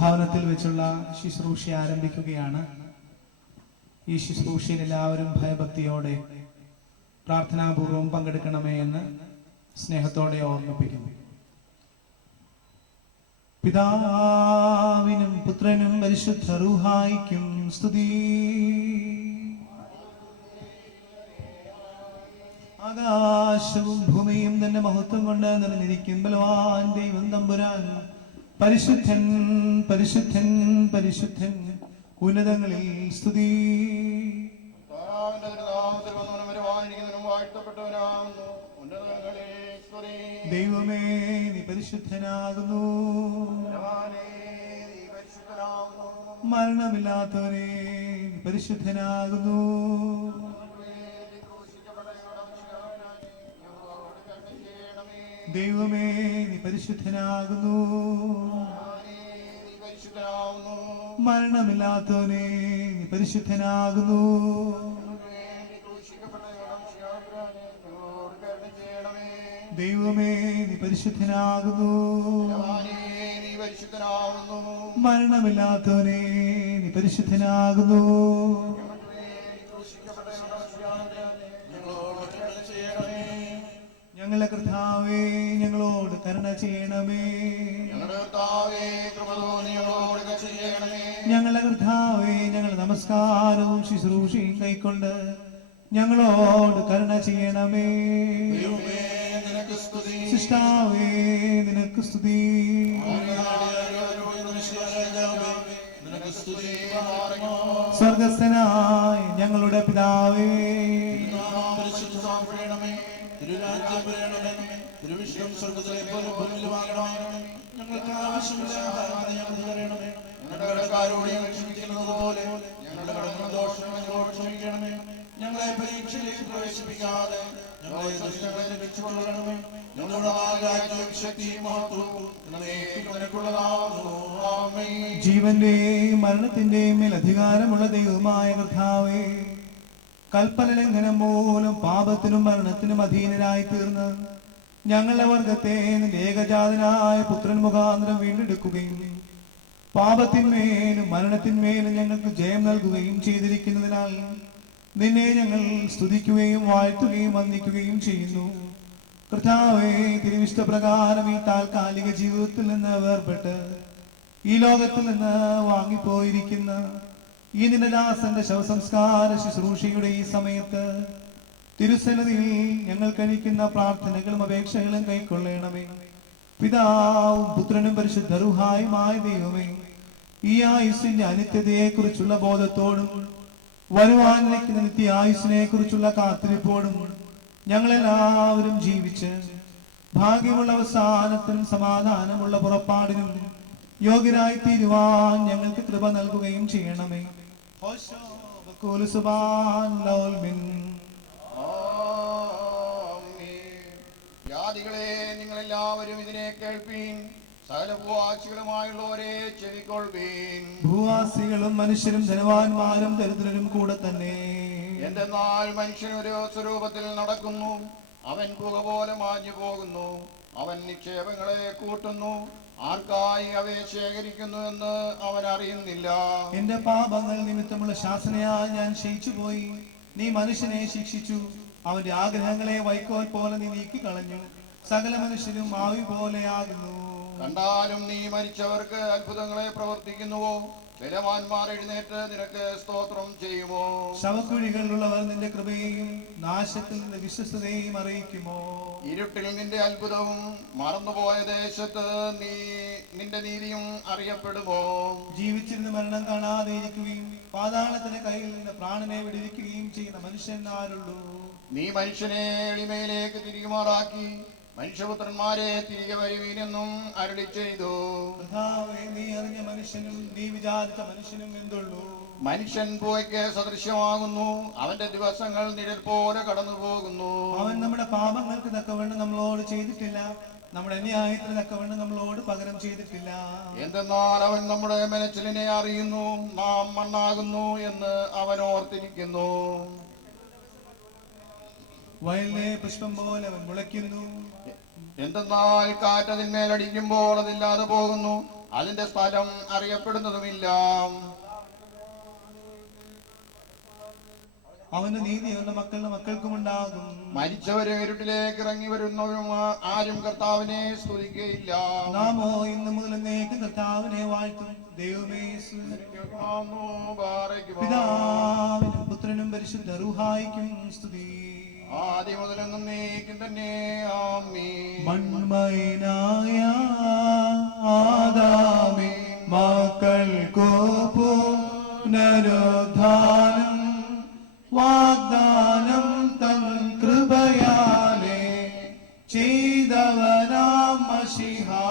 ഭവനത്തിൽ വെച്ചുള്ള ശുശ്രൂഷ ആരംഭിക്കുകയാണ്. ഈ ശുശ്രൂഷയിൽ എല്ലാവരും ഭയഭക്തിയോടെ പ്രാർത്ഥനാപൂർവം പങ്കെടുക്കണമേ എന്ന് സ്നേഹത്തോടെ ഓർമ്മിപ്പിക്കുന്നു. പിതാവിനും പുത്രനും പരിശുദ്ധ റൂഹായിക്കും സ്തുതി. ആകാശവും ഭൂമിയും തന്റെ മഹത്വം കൊണ്ട് നിറഞ്ഞിരിക്കും ബലവാൻ ദൈവം തമ്പുരാൻ പരിശുദ്ധൻ പരിശുദ്ധൻ പരിശുദ്ധൻ ഉന്നതങ്ങളിൽ സ്തുതി. ദൈവമേ നീ പരിശുദ്ധനാകുന്നു. മരണമില്ലാത്തവനെ നീ പരിശുദ്ധനാകുന്നു. ദൈവമേ നീ പരിശുദ്ധനാകുന്നു. മരണമില്ലാത്തവനെ നീ പരിശുദ്ധനാകുന്നു. ദൈവമേ നീ പരിശുദ്ധനാകുന്നു. മരണമില്ലാത്തവനെ നീ പരിശുദ്ധനാകുന്നു. ഞങ്ങളുടെ കർത്താവേ ഞങ്ങളോട് കരുണ ചെയ്യണമേ. ഞങ്ങളുടെ കർത്താവേ ഞങ്ങളുടെ നമസ്കാരവും ശുശ്രൂഷയും കൈക്കൊണ്ട് ഞങ്ങളോട് കരുണ ചെയ്യണമേ. സിഷ്ടാവേ നിനക്ക് സ്തുതി. സ്വർഗസ്ഥനായ ഞങ്ങളുടെ പിതാവേ ഞങ്ങൾക്ക് ആവശ്യമില്ല ഞങ്ങളുടെ പോലെ ഞങ്ങളുടെ കടന്ന ദോഷങ്ങളോട് ക്ഷമിക്കണമേ. ഞങ്ങളെ പരീക്ഷയിലേക്ക് പ്രവേശിപ്പിക്കാതെ ഞങ്ങളെ ദുഷ്ടങ്ങളിൽ രക്ഷിച്ചുകൊള്ളണമേ. ഞങ്ങളുടെ രാജ്യവും ശക്തിയും മഹത്വവും നിനക്കുള്ളതാകുന്നു. ആമേൻ. ജീവന്റെയും മരണത്തിന്റെയും മേൽ അധികാരമുള്ള ദൈവമായ കർത്താവേ, കൽപ്പന ലംഘനം മൂലം പാപത്തിനും മരണത്തിനും അധീനരായി തീർന്ന് ഞങ്ങളുടെ വർഗത്തെ നിന്റെ ഏകജാതനായ പുത്രൻ മുഖാന്തരം വീണ്ടെടുക്കുകയും പാപത്തിന്മേലും മരണത്തിന്മേലും ഞങ്ങൾക്ക് ജയം നൽകുകയും ചെയ്തിരിക്കുന്നതിനാൽ നിന്നെ ഞങ്ങൾ സ്തുതിക്കുകയും വാഴ്ത്തുകയും വന്ദിക്കുകയും ചെയ്യുന്നു. കർത്താവേ, തിരുവിഷ്ടപ്രകാരം ഈ താൽക്കാലിക ജീവിതത്തിൽ നിന്ന് വേർപെട്ട് ഈ ലോകത്തിൽ നിന്ന് വാങ്ങിപ്പോയിരിക്കുന്ന ഈ നിന്റെ ദാസന്റെ ശവസംസ്കാര ശുശ്രൂഷയുടെ ഈ സമയത്ത് തിരുസന്നിധിയിൽ ഞങ്ങൾ കഴിക്കുന്ന പ്രാർത്ഥനകളും അപേക്ഷകളും കൈക്കൊള്ളണമേ. പിതാവും പുത്രനും പരിശുദ്ധ റൂഹായുമായ ദൈവമേ, ഈ ആയുസ്സിന്റെ അനിത്യതയെ കുറിച്ചുള്ള ബോധത്തോടും വരുവാനിരിക്കുന്ന നിത്യ ആയുസ്സിനെ കുറിച്ചുള്ള കാത്തിരിപ്പോടും ഞങ്ങളെല്ലാവരും ജീവിച്ച് ഭാഗ്യമുള്ള അവസാനത്തിനും സമാധാനമുള്ള പുറപ്പാടിനും യോഗ്യരായി തീരുവാൻ ഞങ്ങൾക്ക് കൃപ നൽകുകയും ചെയ്യണമേ. ജാതികളെ നിങ്ങളെല്ലാവരും ഇതിനെ കേൾപ്പീൻ. സകല ഭൂവാസികളുമായുള്ളവരെ ചെവിക്കൊള്ളുവീൻ. ഭൂവാസികളും മനുഷ്യരും ധനവാന്മാരും ദരിദ്രരും കൂടെ തന്നെ. എന്തെന്നാൽ മനുഷ്യൻ ഒരു സ്വരൂപത്തിൽ നടക്കുന്നു, അവൻ പുക പോലെ മാഞ്ഞു പോകുന്നു. അവൻ നിക്ഷേപങ്ങളെ കൂട്ടുന്നു, ആർക്കായി അവയെ ശേഖരിക്കുന്നു എന്ന് അവൻ അറിയുന്നില്ല. എന്റെ പാപങ്ങൾ നിമിത്തമുള്ള ശാസനയാൽ ഞാൻ ക്ഷയിച്ചു പോയി. നീ മനുഷ്യനെ ശിക്ഷിച്ചു, അവന്റെ ആഗ്രഹങ്ങളെ വൈക്കോൽ പോലെ നീ നീക്കി കളഞ്ഞു. സകല മനുഷ്യരും ആവി പോലെയാകുന്നു. കണ്ടാലും നീ മരിച്ചവർക്ക് അത്ഭുതങ്ങളെ പ്രവർത്തിക്കുന്നുവോ? ബലവാന്മാർ എഴുന്നേറ്റ് നിനക്ക് സ്തോത്രം ചെയ്യുമോ? ശവക്കുഴികളിലുള്ളവർ നിന്റെ കൃപയെയും നാശത്തിൽ നിന്റെ വിശ്വസ്തതയെയും അറിയിക്കുമോ? ഇരുട്ടിൽ നിന്റെ അത്ഭുതവും മറന്നുപോയ ദേശത്ത് നിന്റെ നീതിയും അറിയപ്പെടുമോ? ജീവിച്ചിരുന്ന് മരണം കാണാതെ ഇരിക്കുകയും പാതാളത്തിന്റെ കയ്യിൽ നിന്ന് പ്രാണനെ വിടുവിക്കുകയും ചെയ്യുന്ന മനുഷ്യൻ ആരുള്ളൂ? നീ മനുഷ്യനെ എളിമയിലേക്ക് തിരികുമാറാക്കി മനുഷ്യപുത്രന്മാരെ തിരികെ വരുവീനെന്നും അരുളി ചെയ്തു. നീ അറിഞ്ഞ മനുഷ്യനും നീ വിചാരിച്ച മനുഷ്യനും എന്തുള്ളൂ? മനുഷ്യൻ പൂവയ്ക്ക് സദൃശ്യമാകുന്നു, അവന്റെ ദിവസങ്ങൾ നിഴൽ പോലെ കടന്നു പോകുന്നു. അവൻ നമ്മുടെ പാപങ്ങൾക്ക് തക്കവണ്ണം നമ്മളോട് ചെയ്തിട്ടില്ല, നമ്മുടെ അന്യായത്തിന് തക്കവണ്ണം നമ്മളോട് പകരം ചെയ്തിട്ടില്ല. എന്തെന്നാൽ അവൻ നമ്മുടെ മെനച്ചിലിനെ അറിയുന്നു, നാം മണ്ണാകുന്നു എന്ന് അവൻ ഓർത്തിരിക്കുന്നു. വയലിലെ പുഷ്പം പോലെ അവൻ മുളയ്ക്കുന്നു. എന്തെന്നാൽ കാറ്റതിന്മേലടിക്കുമ്പോൾ അതില്ലാതെ പോകുന്നു, അതിന്റെ സ്ഥലം അറിയപ്പെടുന്നതുമില്ല. അവന്റെ നീതിയുള്ള മക്കളുടെ മക്കൾക്കും ഉണ്ടാകും. മരിച്ചവരെ ഇരുട്ടിലേക്ക് ഇറങ്ങി വരുന്നവരും ആരും കർത്താവിനെ സ്തുതിക്കുകയില്ല. നാമോ ഇന്ന് മുതൽ എന്നേക്കും കർത്താവിനെ വാഴ്ത്തും. ദൈവമേ പിതാവിനും പുത്രനും പരിശുദ്ധ റൂഹായിക്കും സ്തുതി. ആദ്യം മുതൽ എന്നേക്കും തന്നെ ആമേൻ. മൺമയനായ ആദാമേ മക്കൾക്കു പുനരുദ്ധാനം വാഗ്ദാനം തൻ കൃപയാലേ ചെയ്തവനാം മശിഹാ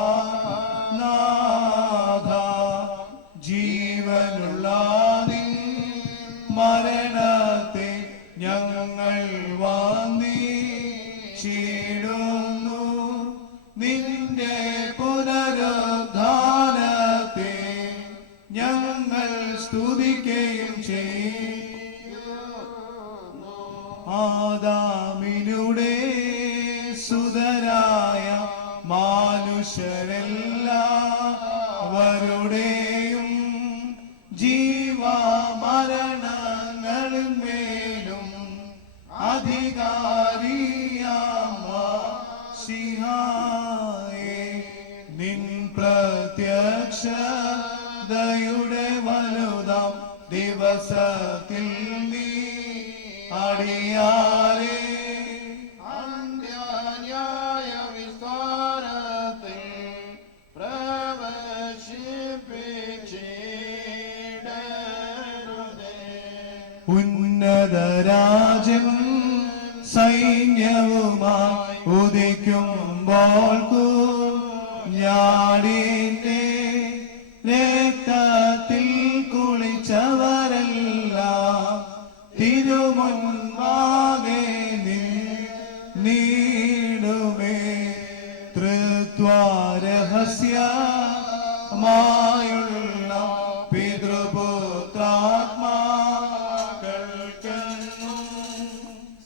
നാഥ, ജീവനുള്ള നിൻ മരണത്തെ ഞങ്ങൾ വന്ദിച്ചിടുന്നു. നിന്റെ പുനരുദ്ധാനത്തെ ഞങ്ങൾ സ്തുതിക്കുകയും ചെയ്യും. ആദാമിനുടെ സുതരായ മാനുഷരെല്ലാവരുടെയും ജീവമരണങ്ങളിന്മേലും അധികാരിയാമശിഹായേ, നിൻ പ്രത്യക്ഷതയുടെ വലുതാം ദിവസത്തിൽ നീ അടിയാരേ അന്യായ വിസ്താരത്തിൽ പ്രവേശിപ്പിച്ചിടരുതേ. ഉന്നതരാജൻ സൈന്യവുമായി ഉദിക്കുമ്പോൾ കുഞ്ഞാടിന്റെ രക്തത്തിൽ കുളിച്ചവരെല്ലാം തിരുമുൻപാകെ നീടുമേ. തൃത്വരഹസ്യമായുള്ള പിതൃപുത്രാത്മാക്കൾക്കെന്നും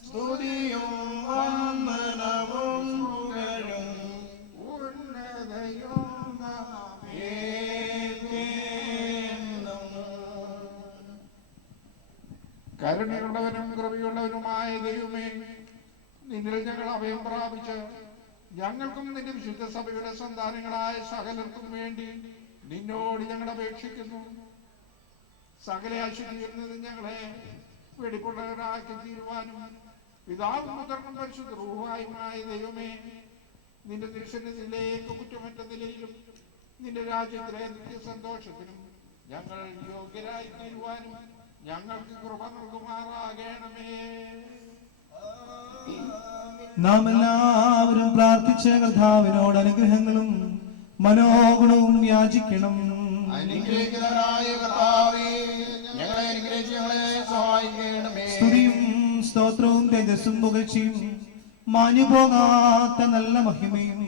സ്തുതിയും വന്ദനവും പുകഴും ഉന്നതയും കരുണയുള്ളവനും കൃപയുള്ളവനുമായ ദൈവമേ, നിന്നിൽ ഞങ്ങൾ അഭയം പ്രാപിച്ച് ഞങ്ങൾക്കും നിന്റെ വിശുദ്ധ സഭയുടെ സന്താനങ്ങളായ സകലർക്കും വേണ്ടി നിന്നോട് ഞങ്ങൾ അപേക്ഷിക്കുന്നു. സകല അശുദ്ധിയിൽ ഞങ്ങളെ വെടിപ്പുള്ളവരാക്കി തീരുവാനും പിതാവും പുത്രനും പരിശുദ്ധ റൂഹായുമായ ദൈവമേ, നിന്റെ തിരുസന്നിധിയിലേക്ക് കുറ്റമറ്റ നിലയിലും നിന്റെ രാജ്യത്തിലെ നിത്യ സന്തോഷത്തിനും ഞങ്ങൾ യോഗ്യരായി തീരുവാനും ഞങ്ങൾക്ക് കൃപ നൽകുമാറാകണമേ. നാം എല്ലാവരും പ്രാർത്ഥിച്ച കർത്താവിനോട് അനുഗ്രഹങ്ങളും മനോഗുണവും യാചിക്കണം. അനുഗ്രഹിക്കുന്നവനായ കർത്താവേ, ഞങ്ങളെ അനുഗ്രഹിച്ച് ഞങ്ങളെ സഹായിക്കണമേ. സ്തുതിയും സ്തോത്രവും തേജസ്സും പുകഴ്ചയും മാഞ്ഞുപോകാത്ത നല്ല മഹിമയും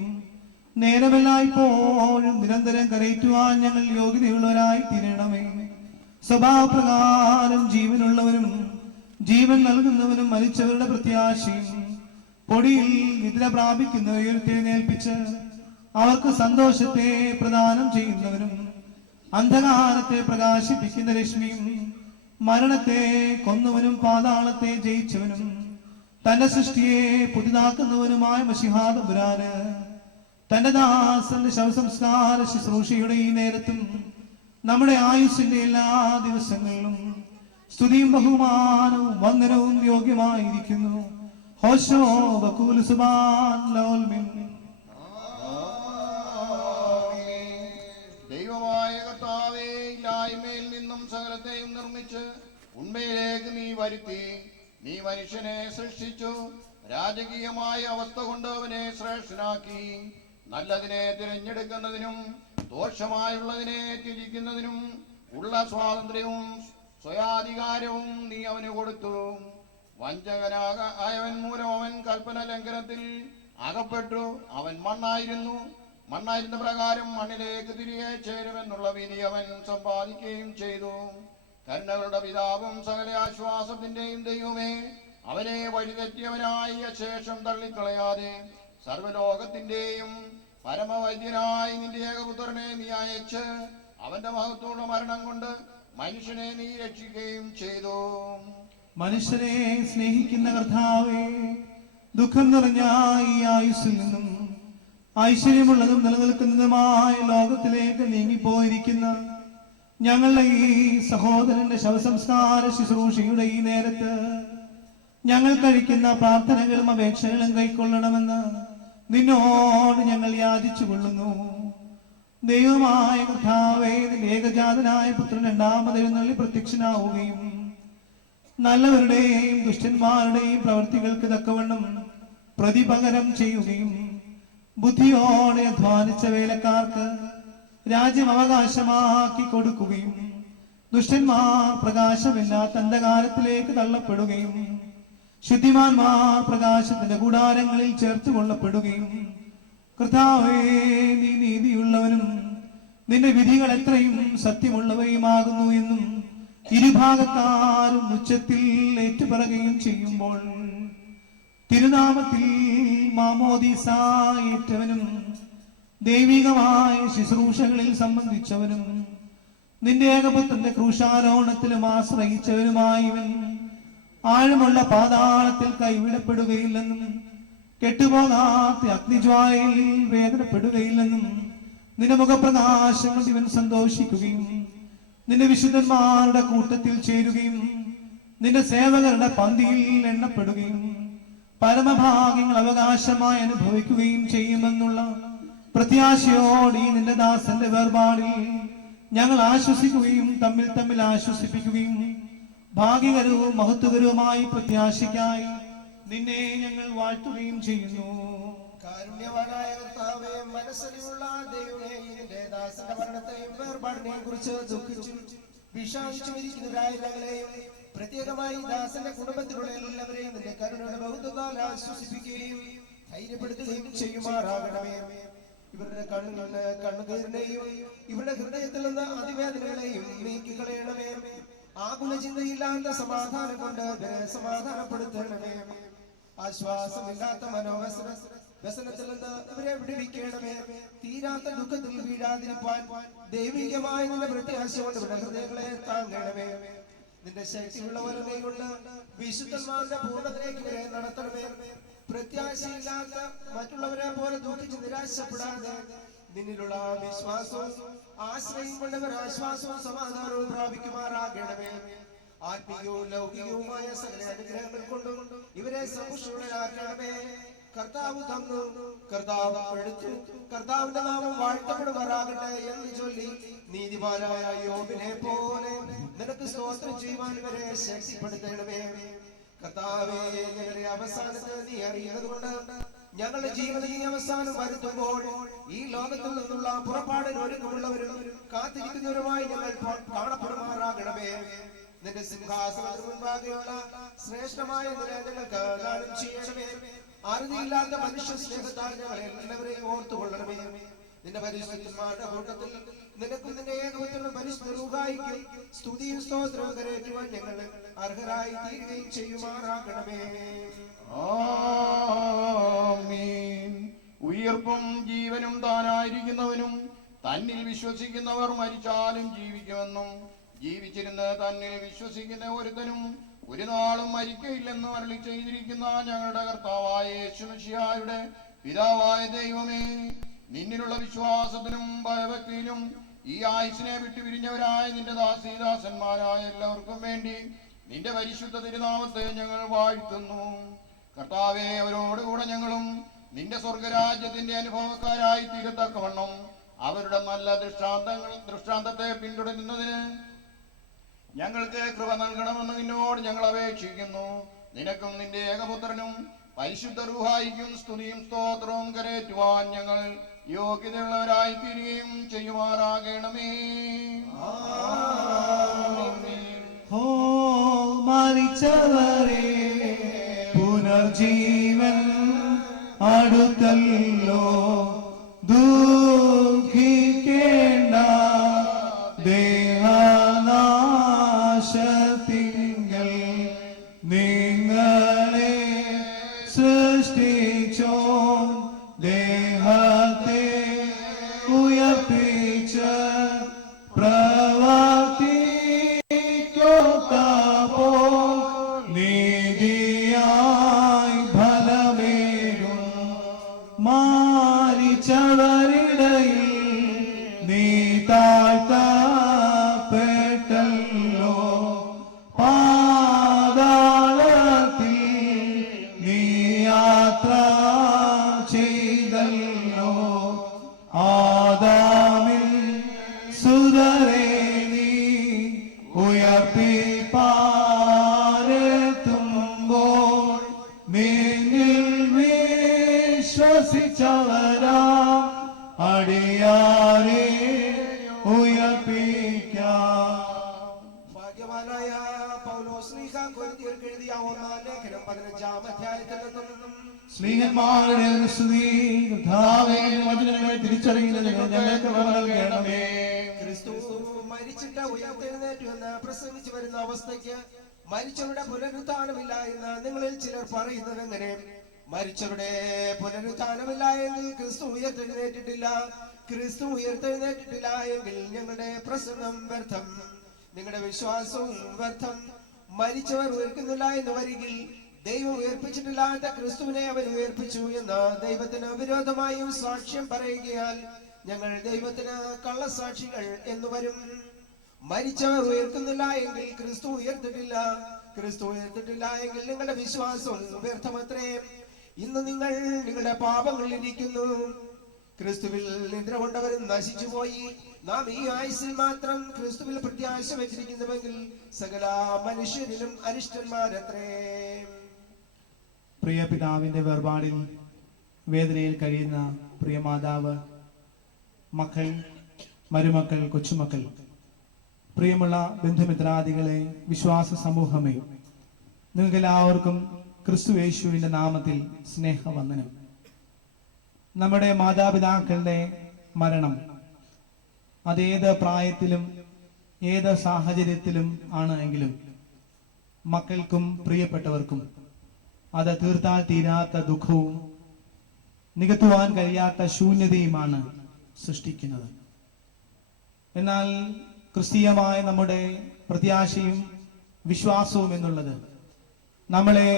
നേരമെല്ലായ്പ്പോഴും നിരന്തരം കരയറ്റുവാൻ ഞങ്ങൾ യോഗ്യതയുള്ളവരായി തീരണമേ. സ്വഭാവപ്രകാരം ജീവനുള്ളവനും ജീവൻ നൽകുന്നവനും മരിച്ചവരുടെ പ്രത്യാശയും പൊടിയിൽ നിദ്ര പ്രാപിക്കുന്നവരെ ഉയർത്തെഴുന്നേൽപ്പിച്ച് അവർക്ക് സന്തോഷത്തെ പ്രദാനം ചെയ്യുന്നവനും അന്ധകാരത്തെ പ്രകാശിപ്പിക്കുന്ന രശ്മിയും മരണത്തെ കൊന്നവനും പാതാളത്തെ ജയിച്ചവനും തന്റെ സൃഷ്ടിയെ പുതുതാക്കുന്നവനുമായ മശിഹാ തമ്പുരാന് തന്റെ ദാസന്റെ ശവസംസ്കാര ശുശ്രൂഷയുടെ ഈ നേരത്തും നമ്മുടെ ആയുസ്സിന്റെ എല്ലാ ദിവസങ്ങളിലും സ്തുതിയും ബഹുമാനവും വന്ദനവും യോഗ്യമായിരിക്കുന്നു. ഹോശോ ബകൂൽ സുബാൻ ലോൽമിൻ. ദൈവമായ കർത്താവേ, ഇല്ലായ്മയിൽ നിന്നും സകലത്തെയും നിർമ്മിച്ച് ഉണ്മയിലേക്ക് നീ വരുത്തി. നീ മനുഷ്യനെ സൃഷ്ടിച്ചു. രാജകീയമായ അവസ്ഥ കൊണ്ട് അവനെ ശ്രേഷ്ഠനാക്കി. നല്ലതിനെ തിരഞ്ഞെടുക്കുന്നതിനും ദോഷമായുള്ളതിനെ ത്യജിക്കുന്നതിനും ഉള്ള സ്വാതന്ത്ര്യവും സ്വയാധികാരവും നീ അവന് കൊടുത്തു. വഞ്ചകനായവൻ മൂലം അവൻ കൽപ്പന ലംഘനത്തിൽ അകപ്പെട്ടു. അവൻ മണ്ണായിരുന്ന പ്രകാരം മണ്ണിലേക്ക് തിരികെ ചേരുമെന്നുള്ള വിധി അവൻ സമ്പാദിക്കുകയും ചെയ്തു. കരുണകളുടെ പിതാവും സകല ആശ്വാസത്തിന്റെയും ദൈവമേ, അവനെ വഴിതെറ്റിയവനായ ശേഷം തള്ളിക്കളയാതെ സർവലോകത്തിന്റെയും പരമവൈദ്യനായി നിന്റെ ഏകപുത്രനെ നീ അയച്ച് അവന്റെ മഹത്വമുള്ള മരണം കൊണ്ട് മനുഷ്യനെ നീ രക്ഷിക്കുകയും ചെയ്തു. മനുഷ്യരെ സ്നേഹിക്കുന്ന കർത്താവേ, ദുഃഖം നിറഞ്ഞ ഈ ആയുസ്സിൽ നിന്നും ഐശ്വര്യമുള്ളതും നിലനിൽക്കുന്നതുമായ ലോകത്തിലേക്ക് നീങ്ങിപ്പോയിരിക്കുന്ന ഞങ്ങളുടെ ഈ സഹോദരന്റെ ശവസംസ്കാര ശുശ്രൂഷയുടെ ഈ നേരത്ത് ഞങ്ങൾ കഴിക്കുന്ന പ്രാർത്ഥനകളും അപേക്ഷകളും കൈക്കൊള്ളണമെന്ന് നിന്നോട് ഞങ്ങൾ യാചിച്ചു കൊള്ളുന്നു. ദൈവമായ കർത്താവേ, നിന്റെ ഏകജാതനായ പുത്രൻ രണ്ടാമതെഴുന്നള്ളി പ്രത്യക്ഷനാവുകയും നല്ലവരുടെയും ദുഷ്ടന്മാരുടെയും പ്രവൃത്തികൾക്ക് തക്കവണ്ണം പ്രതിപകരം ചെയ്യുകയും ബുദ്ധിയോടെ അധ്വാനിച്ച വേലക്കാർക്ക് രാജ്യം അവകാശമാക്കി കൊടുക്കുകയും ദുഷ്ടന്മാർ പ്രകാശമില്ലാത്ത അന്ധകാരത്തിലേക്ക് തള്ളപ്പെടുകയും ശുദ്ധിമാന്മാർ പ്രകാശത്തിന്റെ കൂടാരങ്ങളിൽ ചേർത്ത് കൊള്ളപ്പെടുകയും കർത്താവേ, നീ നീതിയുള്ളവനും നിന്റെ വിധികൾ എത്രയും സത്യമുള്ളവയുമാകുന്നു എന്നും ഇരുഭാഗക്കാരും ഉച്ചത്തിൽ ഏറ്റുപറയുകയും ചെയ്യുമ്പോൾ തിരുനാമത്തിൽ മാമോദീസ ഏറ്റവനും ദൈവികമായ ശുശ്രൂഷകളിൽ സംബന്ധിച്ചവനും നിന്റെ ഏകപുത്രന്റെ ക്രൂശാരോഹണത്തിലും ആശ്രയിച്ചവനുമായവൻ ആഴമുള്ള പാതാളത്തിൽ കൈവിടപ്പെടുകയില്ലെന്നും കെട്ടുപോകാത്ത അഗ്നിജ്വാലയിൽ വേദനപ്പെടുകയില്ലെന്നും നിന്റെ മുഖപ്രകാശം കൊണ്ട് ഇവൻ സന്തോഷിക്കുകയും നിന്റെ വിശുദ്ധന്മാരുടെ കൂട്ടത്തിൽ ചേരുകയും നിന്റെ സേവകരുടെ പന്തിയിൽ എണ്ണപ്പെടുകയും പരമഭാഗ്യങ്ങൾ അവകാശമായി അനുഭവിക്കുകയും ചെയ്യുമെന്നുള്ള പ്രത്യാശയോടെ ഈ നിന്റെ ദാസന്റെ വേർപാടിൽ ഞങ്ങൾ ആശ്വസിക്കുകയും തമ്മിൽ ആശ്വസിപ്പിക്കുകയും ഭാഗ്യകരവും മഹത്വകരവുമായി പ്രത്യാശയ്ക്കായി നിന്നെ ഞങ്ങൾ വാഴ്ത്തുകയും ചെയ്യുന്നു. കാരുണ്യവാനായ കർത്താവേ, മനസ്സലിവുള്ള ദൈവമേ, നിന്റെ ദാസന്റെ മരണത്തെയും വേർപാടിനെയും കുറിച്ച് ദുഃഖിച്ചു വിഷാദിച്ചുമിരിക്കുന്നവരായ ഞങ്ങളെയും പ്രത്യേകമായി ദാസന്റെ കുടുംബത്തിലുള്ള എല്ലാവരെയും നിന്റെ കരുണയുടെ ബഹുത്വത്താൽ ആശ്വസിപ്പിക്കുകയും ധൈര്യപ്പെടുത്തുകയും ചെയ്യുമാറാകണമേ. ഇവരുടെ കണ്ണിൽ നിന്ന് കണ്ണുനീരിനെയും ഇവരുടെ ഹൃദയത്തിൽ നിന്ന് അതിവേദനകളെയും നീക്കിക്കളയണമേ. ആകുല ചിന്തയില്ലാത്ത സമാധാനം കൊണ്ട് സമാധാനപ്പെടുത്തണമേ. ആശ്വാസമില്ലാത്ത മനോവ്യസനത്തിൽ നിന്ന് ഇവരെ വിടുവിക്കണമേ. തീരാത്ത ദുഃഖത്തിൽ വീഴാതിരിപ്പാൻ ദൈവികമായ നിന്റെ പ്രത്യാശ കൊണ്ട് ഇവരുടെ ഹൃദയങ്ങളെ താങ്ങണമേ. നിന്റെ ശക്തിയുള്ള വലമേ കൊണ്ട് വിശുദ്ധന്മാരുടെ പൂർണ്ണതയിലേക്ക് ഇവരെ നടത്തണമേ. പ്രത്യാശയില്ലാത്ത മറ്റുള്ളവരെ പോലെ ദുഃഖിച്ച് നിരാശപ്പെടാതെ നിന്നിലുള്ള വിശ്വാസവും ആശ്രയം കൊണ്ടവർ ആശ്വാസവും സമാധാനവും പ്രാപിക്കുമാറാകണമേ. ആത്മീയവും ലൗകികവുമായ സകല അനുഗ്രഹങ്ങൾ കൊണ്ടും ഇവരെ സമ്പുഷ്ടരാക്കണമേ. കർത്താവ് തന്നു, കർത്താവ് എടുത്തു, കർത്താവിന്റെ നാമം വാഴ്ത്തപ്പെടുമാറാകട്ടെ എന്ന് ചൊല്ലി നീതിമാനായ യോബിനെ പോലെ നിനക്ക് സ്തോത്രം ചെയ്യുവാൻ ഇവരെ ശക്തിപ്പെടുത്തണമേ. കർത്താവേ, ഞങ്ങളുടെ അവസാനത്തെ നീ അറിയുന്നത് കൊണ്ട് ഞങ്ങളുടെ ജീവിതം ഈ അവസാനം വരുത്തുമ്പോൾ ഈ ലോകത്തിൽ നിന്നുള്ള പുറപ്പാടിന് ഒരുക്കമുള്ളവരും കാത്തിരിക്കുന്നവരുമായി ഞങ്ങൾ കാണപ്പെടുമാറാകണമേ. നിന്റെ സിംഹാസനത്തിന് മുൻപാകെയുള്ള ശ്രേഷ്ഠമായ ഞങ്ങൾക്ക് ഗാനം ചെയ്യണമേ. അറുതിയില്ലാത്ത മനുഷ്യ സ്നേഹത്താൽ ഞങ്ങൾ എല്ലാവരെയും ഓർത്തുകൊള്ളണമേ. നിന്റെ പരിശുദ്ധന്മാരുടെ കൂട്ടത്തിൽ നിനക്കും നിന്റെ ഏകപുത്രനും പരിശുദ്ധ റൂഹായിക്കും സ്തുതിയും സ്തോത്രവും കരേറ്റുവാൻ ഞങ്ങൾ അർഹരായി തീരുകയും ചെയ്യുമാറാകണമേ. ആമീൻ. ഉയർപ്പും ജീവനും താനായിരിക്കുന്നവനും തന്നിൽ വിശ്വസിക്കുന്നവർ മരിച്ചാലും ജീവിക്കുമെന്നും ജീവിച്ചിരുന്ന് തന്നിൽ വിശ്വസിക്കുന്ന ഒരുത്തനും ഒരു നാളും മരിക്കയില്ലെന്നും അരുളി ചെയ്തിരിക്കുന്ന ഞങ്ങളുടെ കർത്താവായ യേശുമിശിഹായുടെ പിതാവായ ദൈവമേ, നിന്നിലുള്ള വിശ്വാസത്തിനും ഭയഭക്തിയിലും ഈ ആയുസിനെ വിട്ടുപിരിഞ്ഞവരായ നിന്റെ ദാസീദാസന്മാരായ എല്ലാവർക്കും വേണ്ടി നിന്റെ പരിശുദ്ധ തിരുനാമത്തെ ഞങ്ങൾ വാഴ്ത്തുന്നു. കർത്താവേ, അവരോടുകൂടെ ഞങ്ങളും നിന്റെ സ്വർഗരാജ്യത്തിന്റെ അനുഭവക്കാരായി തീരത്തക്കവണ്ണം അവരുടെ നല്ല ദൃഷ്ടാന്തത്തെ പിന്തുടരുന്നതിന് ഞങ്ങൾക്ക് കൃപ നൽകണമെന്ന് നിന്നോട് ഞങ്ങൾ അപേക്ഷിക്കുന്നു. നിനക്കും നിന്റെ ഏകപുത്രനും പരിശുദ്ധ റൂഹായിക്കും സ്തുതിയും സ്തോത്രവും കരേറ്റുവാൻ ഞങ്ങൾ യോഗ്യതയുള്ളവരായി തീരുകയും ചെയ്യുമാറാകണമേ. ഓ മരിച്ചവരെ പുനർജീവൻ അടുത്തല്ലോ, ദുഃഖിക്കേണ്ട ദേഹനാശത്തിങ്കൽ നിങ്ങളെ സൃഷ്ടിച്ചോ ദേഹത്തെ ഉയർപ്പിച്ച് പ്രവർത്തിക്കൊത്തപ്പോ നീതിയായി ഫലമേകും മാരിച്ചവരിടയിൽ നീ താഴ്ത്തപ്പെട്ടല്ലോ പാതാളത്തിൽ നീ യാത്ര ചെയ്തല്ലോ ആദാമിൽ സുതരേ നീ ഉയർപ്പിപ്പാരെത്തുമ്പോൾ നിന്നിൽ വിശ്വസിച്ചവരാ അടിയാരെ ഉയർപ്പിക്കാം. ഭാഗ്യവാനായ പൗലോസ് ശ്ലീഹ കൊരിന്ത്യർക്ക് എഴുതിയ 1-ാം ലേഖനം 15-ാം അധ്യായത്തിൽ നിന്നും സ്നേഹന്മാരുടെ സ്തുതി കർത്താവേ, വചനങ്ങളെ തിരിച്ചറിയുന്ന ഞങ്ങൾക്ക് നൽകണമേ. ക്രിസ്തു മരിച്ചിട്ട് ഉയർത്തെഴുന്നേറ്റു എന്ന് പ്രസംഗിച്ചു വരുന്ന അവസ്ഥയ്ക്ക് മരിച്ചവരുടെ പുനരുത്ഥാനമില്ല എന്ന് നിങ്ങളിൽ ചിലർ പറയുന്നത് എങ്ങനെ? മരിച്ചവരുടെ പുനരുത്ഥാനമില്ല എങ്കിൽ ക്രിസ്തു ഉയർത്തെഴുന്നേറ്റിട്ടില്ല. ക്രിസ്തു ഉയർത്തെഴുന്നേറ്റിട്ടില്ല എങ്കിൽ ഞങ്ങളുടെ പ്രസംഗം വ്യർത്ഥം, നിങ്ങളുടെ വിശ്വാസവും വ്യർത്ഥം. മരിച്ചവർ ഉയർക്കുന്നില്ല എന്ന് വരികിൽ ദൈവം ഉയർപ്പിച്ചിട്ടില്ലാത്ത ക്രിസ്തുവിനെ അവൻ ഉയർപ്പിച്ചു എന്ന് ദൈവത്തിന് വിരോധമായും സാക്ഷ്യം പറയുകയാൽ ഞങ്ങൾ ദൈവത്തിന് കള്ളസാക്ഷികൾ എന്ന് വരും. മരിച്ചവർ ഉയർത്തുന്നില്ല എങ്കിൽ ക്രിസ്തു ഉയർത്തിട്ടില്ല. ക്രിസ്തു ഉയർത്തിട്ടില്ല എങ്കിൽ നിങ്ങളുടെ വിശ്വാസവും വ്യർത്ഥമത്രേ. ഇന്ന് നിങ്ങൾ നിങ്ങളുടെ പാപങ്ങളിൽ ഇരിക്കുന്നു. ക്രിസ്തുവിൽ നിദ്ര കൊണ്ടവരും നശിച്ചുപോയി. നാം ഈ ആയുസ്സിൽ മാത്രം ക്രിസ്തുവിൽ പ്രത്യാശ വെച്ചിരിക്കുന്നുവെങ്കിൽ സകല മനുഷ്യരിലും അരിഷ്ടന്മാരത്രേ. പ്രിയ പിതാവിന്റെ വേർപാടിൽ വേദനയിൽ കഴിയുന്ന പ്രിയ മാതാവ്, മക്കൾ, മരുമക്കൾ, കൊച്ചുമക്കൾ, പ്രിയമുള്ള ബന്ധുമിത്രാദികളെ, വിശ്വാസ സമൂഹമേ, നിങ്ങൾക്ക് എല്ലാവർക്കും ക്രിസ്തു യേശുവിന്റെ നാമത്തിൽ സ്നേഹവന്ദനം. നമ്മുടെ മാതാപിതാക്കളുടെ മരണം അതേത് പ്രായത്തിലും ഏത് സാഹചര്യത്തിലും ആണ് എങ്കിലും മക്കൾക്കും പ്രിയപ്പെട്ടവർക്കും അത് തീർത്താൽ തീരാത്ത ദുഃഖവും നികത്തുവാൻ കഴിയാത്ത ശൂന്യതയുമാണ് സൃഷ്ടിക്കുന്നത്. എന്നാൽ ക്രിസ്തീയമായ നമ്മുടെ പ്രത്യാശയും വിശ്വാസവും എന്നുള്ളത് നമ്മളെ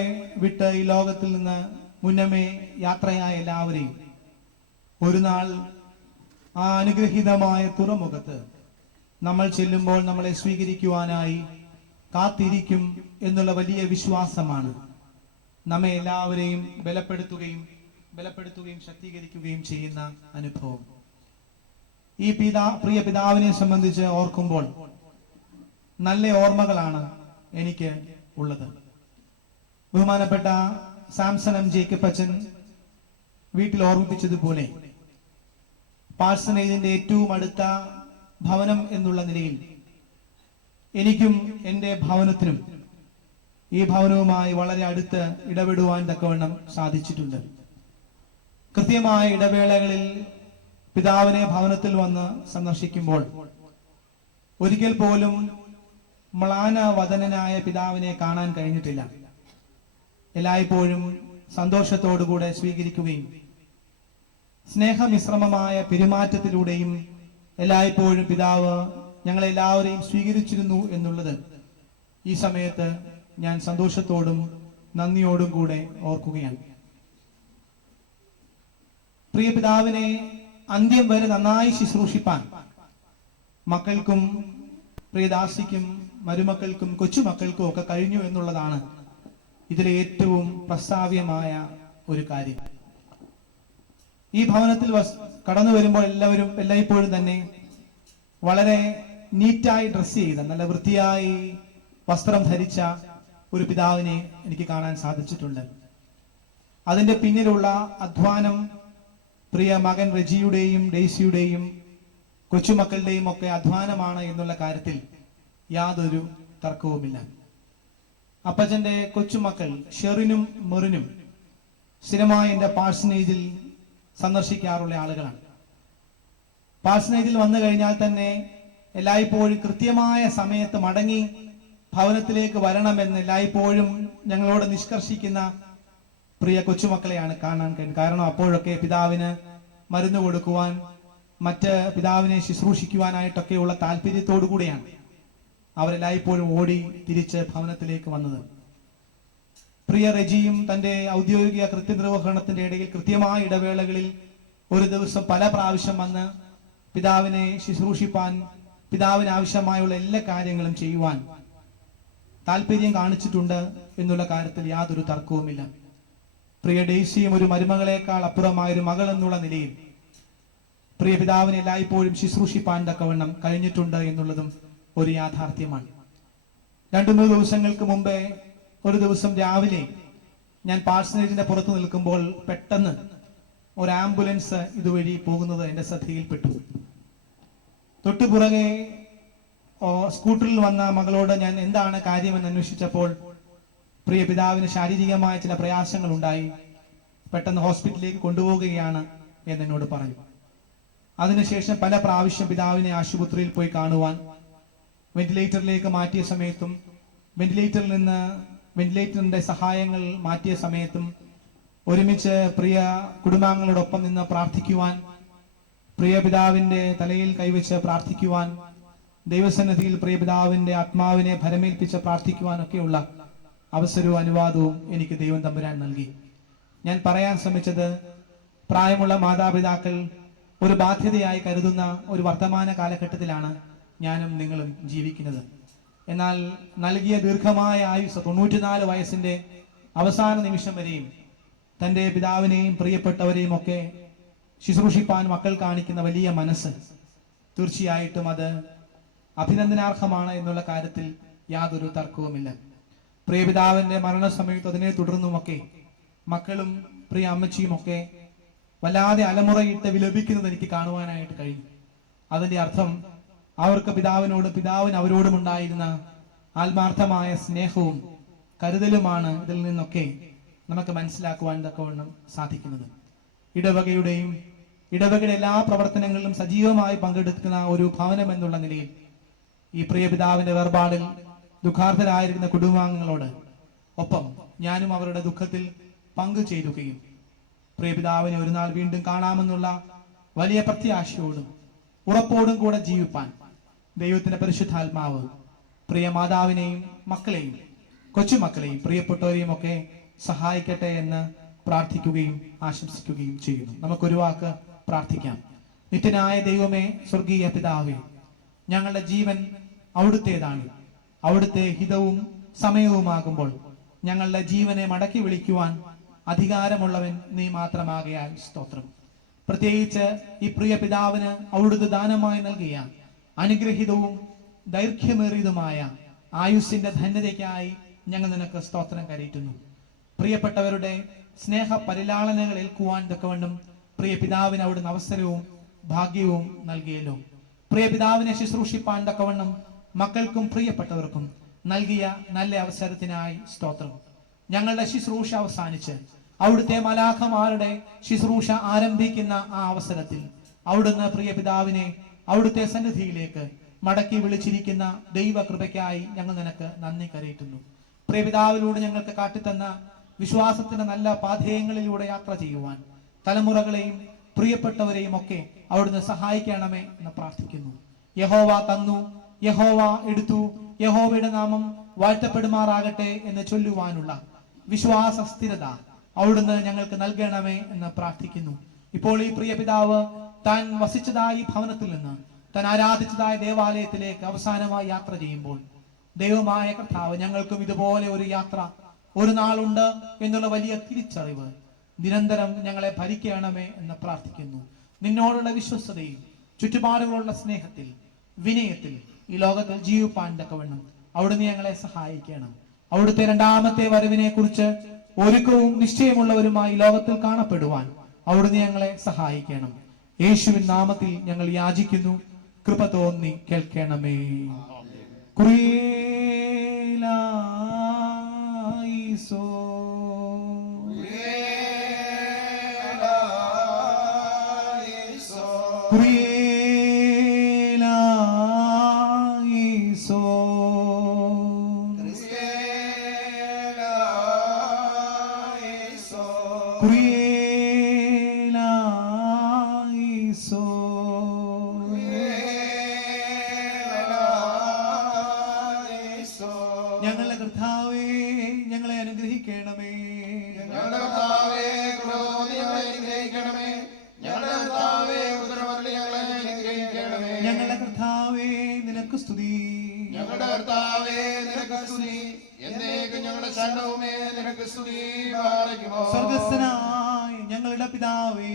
വിട്ട് ഈ ലോകത്തിൽ നിന്ന് മുന്നമേ യാത്രയായ എല്ലാവരെയും ഒരു നാൾ ആ അനുഗ്രഹീതമായ തുറമുഖത്ത് നമ്മൾ ചെല്ലുമ്പോൾ നമ്മളെ സ്വീകരിക്കുവാനായി കാത്തിരിക്കും എന്നുള്ള വലിയ വിശ്വാസമാണ് നമ്മെ എല്ലാവരെയും ബലപ്പെടുത്തുകയും ശക്തീകരിക്കുകയും ചെയ്യുന്ന അനുഭവം. ഈ പ്രിയ പിതാവിനെ സംബന്ധിച്ച് ഓർക്കുമ്പോൾ നല്ല ഓർമ്മകളാണ് എനിക്ക് ഉള്ളത്. ബഹുമാനപ്പെട്ട സാംസൺ എം ജേക്കബ് അച്ഛൻ വീട്ടിൽ ഓർമ്മിപ്പിച്ചതുപോലെ പാഴ്സണേജിന്റെ ഏറ്റവും അടുത്ത ഭവനം എന്നുള്ള നിലയിൽ എനിക്കും എൻ്റെ ഭവനത്തിനും ഈ ഭവനവുമായി വളരെ അടുത്ത് ഇടപെടുവാൻ തക്കവണ്ണം സാധിച്ചിട്ടുണ്ട്. കൃത്യമായ ഇടവേളകളിൽ പിതാവിനെ ഭവനത്തിൽ വന്ന് സന്ദർശിക്കുമ്പോൾ ഒരിക്കൽ പോലും മ്ലാനവദനായ പിതാവിനെ കാണാൻ കഴിഞ്ഞിട്ടില്ല. എല്ലായ്പ്പോഴും സന്തോഷത്തോടുകൂടെ സ്വീകരിക്കുകയും സ്നേഹമിശ്രമമായ പെരുമാറ്റത്തിലൂടെയും എല്ലായ്പ്പോഴും പിതാവ് ഞങ്ങളെല്ലാവരെയും സ്വീകരിച്ചിരുന്നു എന്നുള്ളത് ഈ സമയത്ത് ഞാൻ സന്തോഷത്തോടും നന്ദിയോടും കൂടെ ഓർക്കുകയാണ്. പ്രിയ പിതാവിനെ അന്ത്യം വരെ നന്നായി ശുശ്രൂഷിപ്പാൻ മക്കൾക്കും പ്രിയദാസിക്കും മരുമക്കൾക്കും കൊച്ചുമക്കൾക്കും ഒക്കെ കഴിഞ്ഞു എന്നുള്ളതാണ് ഇതിലെ ഏറ്റവും പ്രസ്താവ്യമായ ഒരു കാര്യം. ഈ ഭവനത്തിൽ കടന്നു വരുമ്പോൾ എല്ലായ്പ്പോഴും തന്നെ വളരെ നീറ്റായി ഡ്രസ് ചെയ്ത, നല്ല വൃത്തിയായി വസ്ത്രം ധരിച്ച ഒരു പിതാവിനെ എനിക്ക് കാണാൻ സാധിച്ചിട്ടുണ്ട്. അതിന്റെ പിന്നിലുള്ള അധ്വാനം പ്രിയ മകൻ റെജിയുടെയും ഡെയ്സിയുടെയും കൊച്ചുമക്കളുടെയും ഒക്കെ അധ്വാനമാണ് എന്നുള്ള കാര്യത്തിൽ യാതൊരു തർക്കവുമില്ല. അപ്പച്ചന്റെ കൊച്ചുമക്കൾ ഷെറിനും മെറിനും സ്ഥിരമായി എന്റെ പാഴ്സനേജിൽ സന്ദർശിക്കാറുള്ള ആളുകളാണ്. പാഴ്സനേജിൽ വന്നു കഴിഞ്ഞാൽ തന്നെ എല്ലായ്പ്പോഴും കൃത്യമായ സമയത്ത് മടങ്ങി ഭവനത്തിലേക്ക് വരണമെന്ന് എല്ലായ്പ്പോഴും ഞങ്ങളോട് നിഷ്കർഷിക്കുന്ന പ്രിയ കൊച്ചുമക്കളെയാണ് കാണാൻ കഴിയും. കാരണം അപ്പോഴൊക്കെ പിതാവിന് മരുന്ന് കൊടുക്കുവാൻ മറ്റ് പിതാവിനെ ശുശ്രൂഷിക്കുവാനായിട്ടൊക്കെയുള്ള താല്പര്യത്തോടു കൂടിയാണ് അവരെല്ലായ്പ്പോഴും ഓടി തിരിച്ച് ഭവനത്തിലേക്ക് വന്നത്. പ്രിയ റെജിയും തന്റെ ഔദ്യോഗിക കൃത്യനിർവഹണത്തിന്റെ ഇടയിൽ കൃത്യമായ ഇടവേളകളിൽ ഒരു ദിവസം പല പ്രാവശ്യം വന്ന് പിതാവിനെ ശുശ്രൂഷിപ്പാൻ, പിതാവിന് ആവശ്യമായുള്ള എല്ലാ കാര്യങ്ങളും ചെയ്യുവാൻ താല്പര്യം കാണിച്ചിട്ടുണ്ട് എന്നുള്ള കാര്യത്തിൽ യാതൊരു തർക്കവുമില്ല. പ്രിയ ഡെയ്സിയും ഒരു മരുമകളേക്കാൾ അപ്പുറമായ ഒരു മകൾ എന്നുള്ള നിലയിൽ പ്രിയ പിതാവിനെ എല്ലായ്പ്പോഴും ശുശ്രൂഷിപ്പാൻ തക്കവണ്ണം കഴിഞ്ഞിട്ടുണ്ട് എന്നുള്ളതും ഒരു യാഥാർത്ഥ്യമാണ്. 2-3 ദിവസങ്ങൾക്ക് മുമ്പേ ഒരു ദിവസം രാവിലെ ഞാൻ പാഴ്സനേജിന്റെ പുറത്ത് നിൽക്കുമ്പോൾ പെട്ടെന്ന് ഒരു ആംബുലൻസ് ഇതുവഴി പോകുന്നത് എന്റെ ശ്രദ്ധയിൽപ്പെട്ടു. തൊട്ടുപുറകെ സ്കൂട്ടറിൽ വന്ന മകളോട് ഞാൻ എന്താണ് കാര്യമെന്ന് അന്വേഷിച്ചപ്പോൾ പ്രിയ പിതാവിന് ശാരീരികമായ ചില പ്രയാസങ്ങൾ ഉണ്ടായി, പെട്ടെന്ന് ഹോസ്പിറ്റലിലേക്ക് കൊണ്ടുപോവുകയാണ് എന്നോട് പറഞ്ഞു. അതിനുശേഷം പല പ്രാവശ്യം പിതാവിനെ ആശുപത്രിയിൽ പോയി കാണുവാൻ, വെന്റിലേറ്ററിലേക്ക് മാറ്റിയ സമയത്തും വെന്റിലേറ്ററിൽ നിന്ന് വെന്റിലേറ്ററിന്റെ സഹായങ്ങൾ മാറ്റിയ സമയത്തും ഒരുമിച്ച് പ്രിയ കുടുംബാംഗങ്ങളോടൊപ്പം നിന്ന് പ്രാർത്ഥിക്കുവാൻ, പ്രിയ പിതാവിന്റെ തലയിൽ കൈവച്ച് പ്രാർത്ഥിക്കുവാൻ, ദൈവസന്നിധിയിൽ പ്രിയ പിതാവിന്റെ ആത്മാവിനെ ഭരമേൽപ്പിച്ച് പ്രാർത്ഥിക്കുവാനൊക്കെയുള്ള അവസരവും അനുവാദവും എനിക്ക് ദൈവം തമ്പുരാൻ നൽകി. ഞാൻ പറയാൻ ശ്രമിച്ചത്, പ്രായമുള്ള മാതാപിതാക്കൾ ഒരു ബാധ്യതയായി കരുതുന്ന ഒരു വർത്തമാന കാലഘട്ടത്തിലാണ് ഞാനും നിങ്ങളും ജീവിക്കുന്നത്. എന്നാൽ നൽകിയ ദീർഘമായ ആയുസ് 94 വയസ്സിന്റെ അവസാന നിമിഷം വരെയും തന്റെ പിതാവിനെയും പ്രിയപ്പെട്ടവരെയും ഒക്കെ ശുശ്രൂഷിപ്പാൻ മക്കൾ കാണിക്കുന്ന വലിയ മനസ്സ് തീർച്ചയായിട്ടും അത് അഭിനന്ദനാർഹമാണ് എന്നുള്ള കാര്യത്തിൽ യാതൊരു തർക്കവുമില്ല. പ്രിയ പിതാവിന്റെ മരണസമയത്ത് അതിനെ തുടർന്നുമൊക്കെ മക്കളും പ്രിയ അമ്മച്ചിയും ഒക്കെ വല്ലാതെ അലമുറയിട്ട് വിലപിക്കുന്നത് എനിക്ക് കാണുവാനായിട്ട് കഴിയും. അതിന്റെ അർത്ഥം അവർക്ക് പിതാവിനോടും പിതാവിന് അവരോടും ഉണ്ടായിരുന്ന ആത്മാർത്ഥമായ സ്നേഹവും കരുതലുമാണ് ഇതിൽ നിന്നൊക്കെ നമുക്ക് മനസ്സിലാക്കുവാൻ തക്കവണ്ണം സാധിക്കുന്നത്. ഇടവകയുടെ എല്ലാ പ്രവർത്തനങ്ങളിലും സജീവമായി പങ്കെടുക്കുന്ന ഒരു ഭവനം എന്നുള്ള നിലയിൽ ഈ പ്രിയ പിതാവിന്റെ വേർപാടിൽ ദുഃഖാർത്ഥരായിരിക്കുന്ന കുടുംബാംഗങ്ങളോട് ഒപ്പം ഞാനും അവരുടെ ദുഃഖത്തിൽ പങ്കുചേരുകയും പ്രിയ പിതാവിനെ ഒരു നാൾ വീണ്ടും കാണാമെന്നുള്ള വലിയ പ്രത്യാശയോടും ഉറപ്പോടും കൂടെ ജീവിപ്പാൻ ദൈവത്തിന്റെ പരിശുദ്ധാത്മാവ് പ്രിയ മാതാവിനെയും മക്കളെയും കൊച്ചുമക്കളെയും പ്രിയപ്പെട്ടവരെയും ഒക്കെ സഹായിക്കട്ടെ എന്ന് പ്രാർത്ഥിക്കുകയും ആശംസിക്കുകയും ചെയ്യുന്നു. നമുക്കൊരു വാക്ക് പ്രാർത്ഥിക്കാം. നിത്യനായ ദൈവമേ, സ്വർഗീയ പിതാവേ, ഞങ്ങളുടെ ജീവൻ അവിടുത്തേതാണ്. അവിടുത്തെ ഹിതവും സമയവുമാകുമ്പോൾ ഞങ്ങളുടെ ജീവനെ മടക്കി വിളിക്കുവാൻ അധികാരമുള്ളവൻ നീ മാത്രമാകയാൽ സ്തോത്രം. പ്രത്യേകിച്ച് ഈ പ്രിയ പിതാവിന് അവിടുത്തെ ദാനമായി നൽകിയ അനുഗ്രഹീതവും ദൈർഘ്യമേറിയതുമായ ആയുസ്സിന്റെ ധന്യതയ്ക്കായി ഞങ്ങൾ നിനക്ക് സ്തോത്രം കരയിട്ടുന്നു. പ്രിയപ്പെട്ടവരുടെ സ്നേഹ പരിലാളനകൾ ഏൽക്കുവാൻ തക്കവണ്ണം പ്രിയ പിതാവിന് അവിടുന്ന് അവസരവും ഭാഗ്യവും നൽകിയല്ലോ. പ്രിയ പിതാവിനെ ശുശ്രൂഷിപ്പാൻ തക്കവണ്ണം മക്കൾക്കും പ്രിയപ്പെട്ടവർക്കും നൽകിയ നല്ല അവസരത്തിനായി സ്തോത്രം. ഞങ്ങളുടെ ശുശ്രൂഷ അവസാനിച്ച് അവിടുത്തെ മലാഖമാരുടെ ശുശ്രൂഷ ആരംഭിക്കുന്ന ആ അവസരത്തിൽ അവിടുന്ന് പ്രിയ പിതാവിനെ അവിടുത്തെ സന്നിധിയിലേക്ക് മടക്കി വിളിച്ചിരിക്കുന്ന ദൈവകൃപയ്ക്കായി ഞങ്ങൾ നിനക്ക് നന്ദി കരയിട്ടുന്നു. പ്രിയ പിതാവിലൂടെ ഞങ്ങൾക്ക് കാട്ടിത്തന്ന വിശ്വാസത്തിന്റെ നല്ല പാഥേയങ്ങളിലൂടെ യാത്ര ചെയ്യുവാൻ തലമുറകളെയും പ്രിയപ്പെട്ടവരെയും ഒക്കെ അവിടുന്ന് സഹായിക്കണമേ എന്ന് പ്രാർത്ഥിക്കുന്നു. യഹോവ തന്നു, യഹോവ എടുത്തു, യഹോവയുടെ നാമം വാഴ്ത്തപ്പെടുമാറാകട്ടെ എന്ന് ചൊല്ലുവാനുള്ള വിശ്വാസ സ്ഥിരത അവിടുന്ന് ഞങ്ങൾക്ക് നൽകണമേ എന്ന് പ്രാർത്ഥിക്കുന്നു. ഇപ്പോൾ ഈ പ്രിയ പിതാവ് താൻ വസിച്ചതായി ഭവനത്തിൽ നിന്ന് താൻ ആരാധിച്ചതായ ദേവാലയത്തിലേക്ക് അവസാനമായി യാത്ര ചെയ്യുമ്പോൾ ദൈവമായ കർത്താവ് ഞങ്ങൾക്കും ഇതുപോലെ ഒരു യാത്ര ഒരു നാളുണ്ട് എന്നുള്ള വലിയ തിരിച്ചറിവ് നിരന്തരം ഞങ്ങളെ ഭരിക്കണമേ എന്ന് പ്രാർത്ഥിക്കുന്നു. നിന്നോടുള്ള വിശ്വസ്തതയിൽ ചുറ്റുപാടുകളുള്ള സ്നേഹത്തിൽ വിനയത്തിൽ ഈ ലോകത്തിൽ ജീവിപ്പാൻ തക്കവണ്ണം അവിടുന്ന് ഞങ്ങളെ സഹായിക്കണം. അവിടുത്തെ രണ്ടാമത്തെ വരവിനെ കുറിച്ച് ഒരുക്കവും നിശ്ചയമുള്ളവരുമായി ലോകത്തിൽ കാണപ്പെടുവാൻ അവിടുന്ന് ഞങ്ങളെ സഹായിക്കണം. യേശുവിൻ നാമത്തിൽ ഞങ്ങൾ യാചിക്കുന്നു. കൃപ തോന്നി കേൾക്കണമേ. കുറിയേലായിസോ കുറിയേലായിസോ കുറിയേലായിസോ കനിയണമേ. ഞങ്ങളുടെ കർത്താവേ നിനക്ക് സ്തുതി. ഞങ്ങളുടെ കർത്താവേ നിനക്ക് സ്തുതി. എന്നേക്കും ഞങ്ങളുടെ ശരണവുമേ നിനക്ക് സ്തുതി. പാലിക്കുമോ. സ്വർഗസ്ഥനായ ഞങ്ങളുടെ പിതാവേ,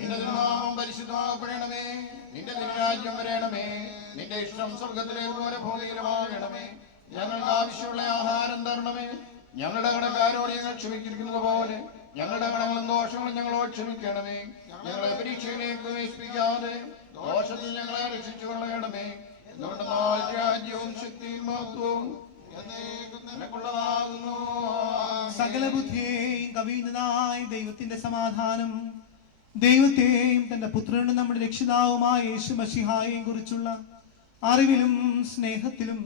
നിന്റെ നാമം പരിശുദ്ധമാകപ്പെടണമേ. നിന്റെ തിരുരാജ്യം വരണമേ. നിന്റെ ഇഷ്ടം സ്വർഗത്തിലെ പോലെ ഭൂമിയിലുമാകണമേ. ഞങ്ങൾക്ക് ആവശ്യമുള്ള ആഹാരം തരണമേ. ഞങ്ങളുടെ കടക്കാരോട് ഞങ്ങൾ ക്ഷമിച്ചിരിക്കുന്നത് പോലെ ഞങ്ങളുടെ കടങ്ങളും ദോഷങ്ങളും ഞങ്ങളോട് ക്ഷമിക്കണമേ. ഞങ്ങളെ പരീക്ഷയിലേക്ക് പ്രവേശിപ്പിക്കാതെ ദോഷത്തിൽ ഞങ്ങളെ രക്ഷിച്ചു കൊള്ളണമേ. എന്തുകൊണ്ട് രാജ്യവും ശക്തിയും മഹത്വവും എന്നേക്കും നിനക്കുള്ളതാകുന്നു. സകല ബുദ്ധിയെയും കവിയുന്നതായ ദൈവത്തിന്റെ സമാധാനം ദൈവത്തെയും തന്റെ പുത്രനും നമ്മുടെ രക്ഷിതാവുമായ യേശു മശിഹായെയും കുറിച്ചുള്ള അറിവിലും സ്നേഹത്തിലും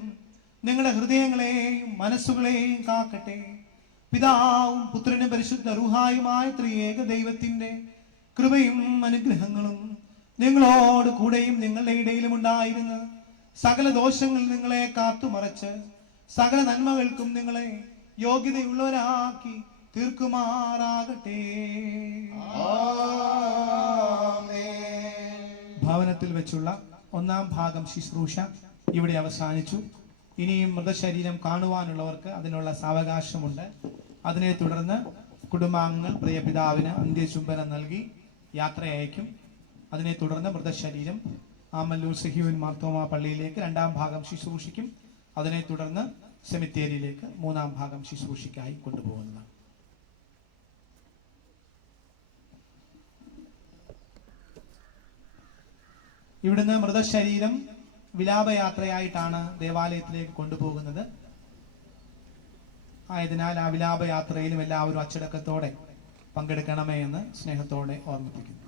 നിങ്ങളുടെ ഹൃദയങ്ങളെയും മനസ്സുകളെയും കാക്കട്ടെ. പിതാവും പുത്രനും പരിശുദ്ധ റൂഹായുമായ ത്രിയേക ദൈവത്തിന്റെ കൃപയും അനുഗ്രഹങ്ങളും നിങ്ങളോട് കൂടെയും നിങ്ങളുടെ ഇടയിലും ഉണ്ടായിരുന്ന് സകല ദോഷങ്ങളിൽ നിങ്ങളെ കാത്തുമറച്ച് സകല നന്മകൾക്കും നിങ്ങളെ യോഗ്യതയുള്ളവരാക്കി തീർക്കുമാറാകട്ടെ. ഭവനത്തിൽ വെച്ചുള്ള ഒന്നാം ഭാഗം ശുശ്രൂഷ ഇവിടെ അവസാനിച്ചു. ഇനിയും മൃതശരീരം കാണുവാനുള്ളവർക്ക് അതിനുള്ള സാവകാശമുണ്ട്. അതിനെ തുടർന്ന് കുടുംബാംഗങ്ങൾ പ്രിയപിതാവിന് അന്ത്യചുംബനം നൽകി യാത്ര അയക്കും. അതിനെ തുടർന്ന് മൃതശരീരം ആമല്ലൂർ സഹിയോൻ മാർത്തോമ പള്ളിയിലേക്ക് രണ്ടാം ഭാഗം ശുശ്രൂഷിക്കും. അതിനെ തുടർന്ന് സെമിത്തേരിയിലേക്ക് മൂന്നാം ഭാഗം ശുശ്രൂഷയ്ക്കായി കൊണ്ടുപോകുന്നതാണ്. ഇവിടുന്ന് മൃതശരീരം വിലാപയാത്രയായിട്ടാണ് ദേവാലയത്തിലേക്ക് കൊണ്ടുപോകുന്നത്. ആയതിനാൽ ആ വിലാപയാത്രയിലും എല്ലാവരും അച്ചടക്കത്തോടെ പങ്കെടുക്കണമേ എന്ന് സ്നേഹത്തോടെ ഓർമ്മിപ്പിക്കുന്നു.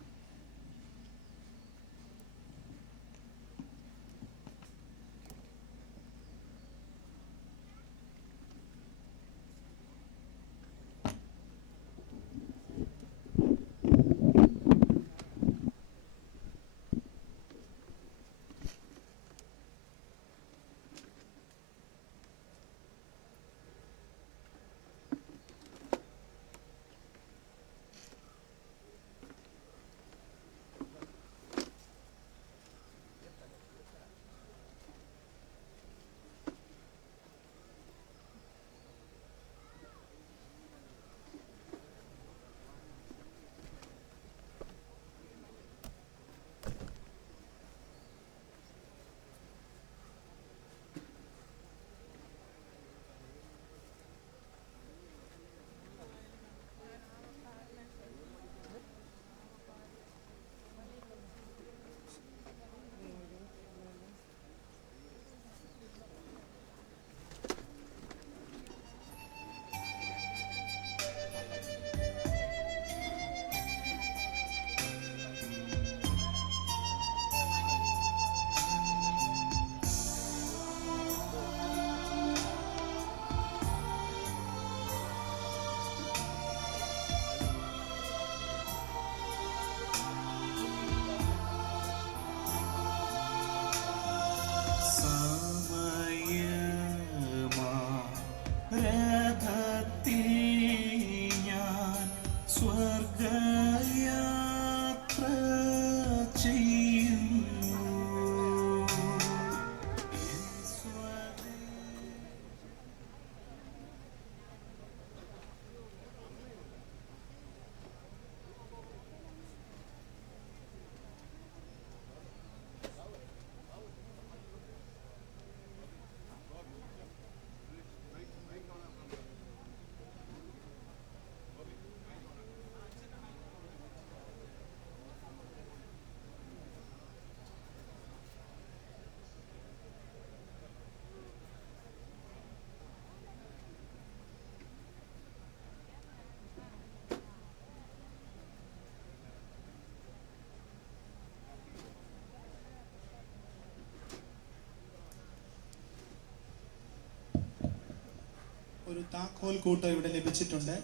ഒരു താക്കോൽ കൂട്ടം ഇവിടെ ലഭിച്ചിട്ടുണ്ട്.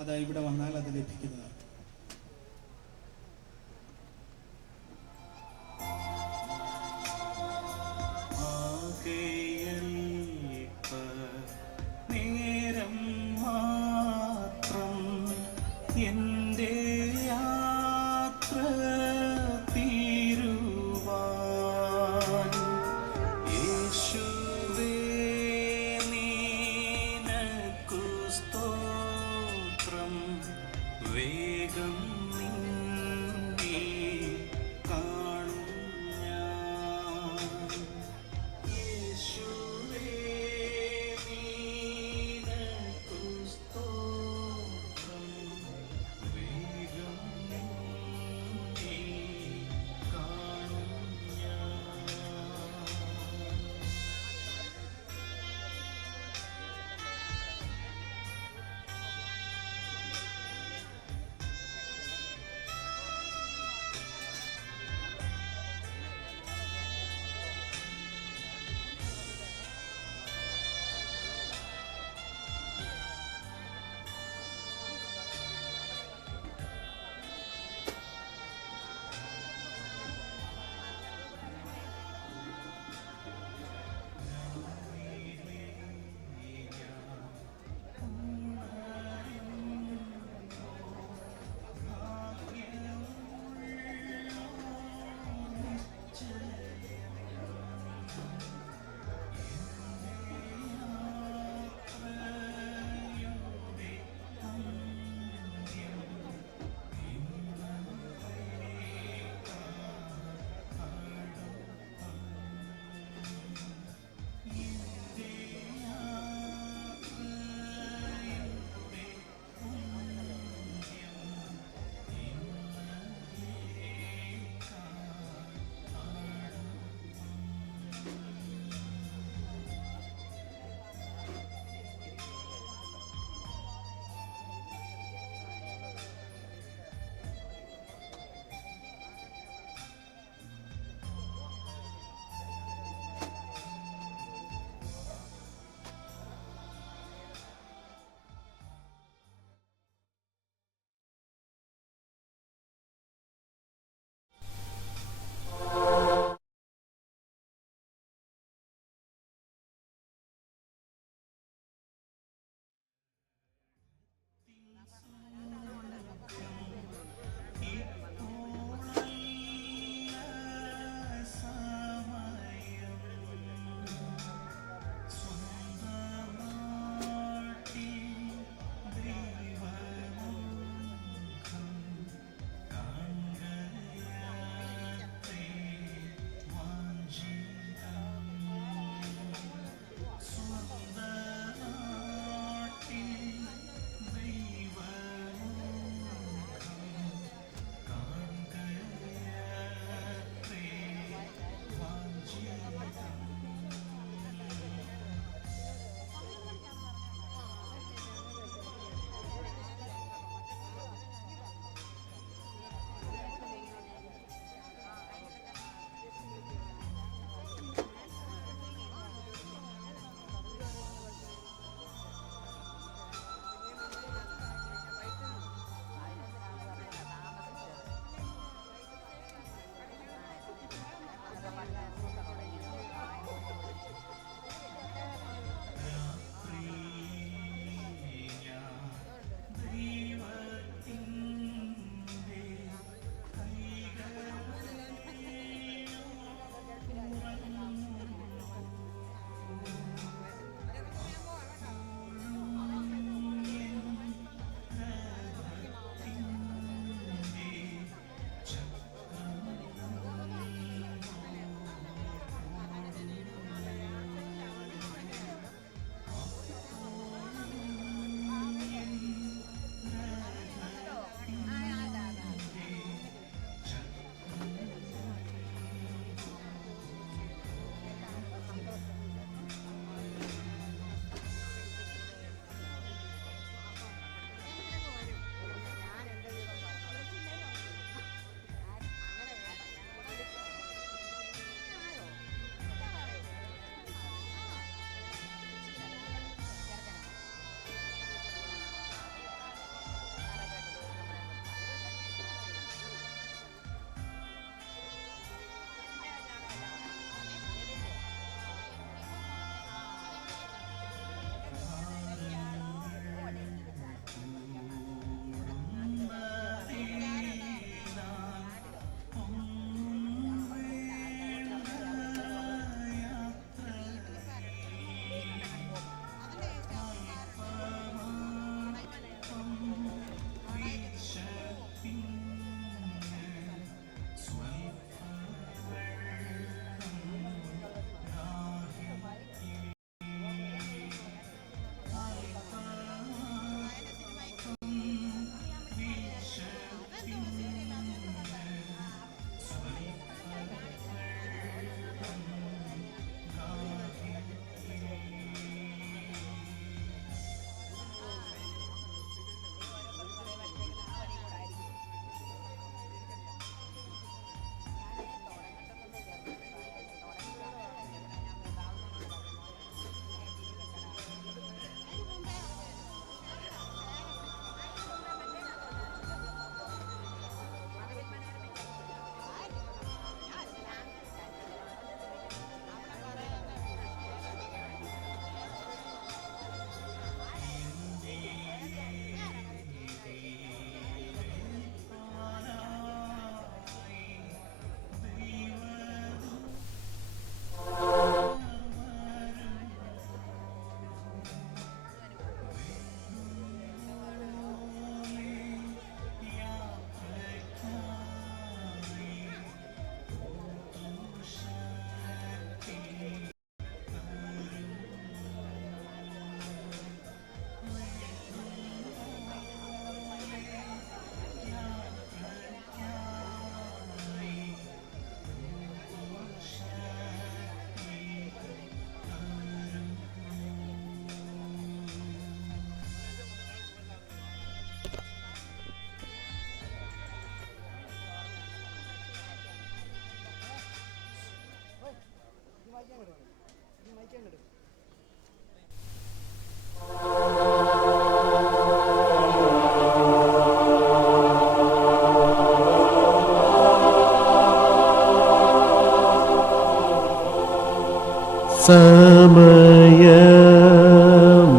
അത് ഇവിടെ വന്നാൽ അത് ലഭിക്കുന്നതാണ്. നേരം മാത്രം എൻ്റെ യാത്ര തീരുവാൻ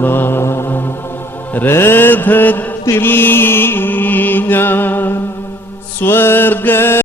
സമയമാ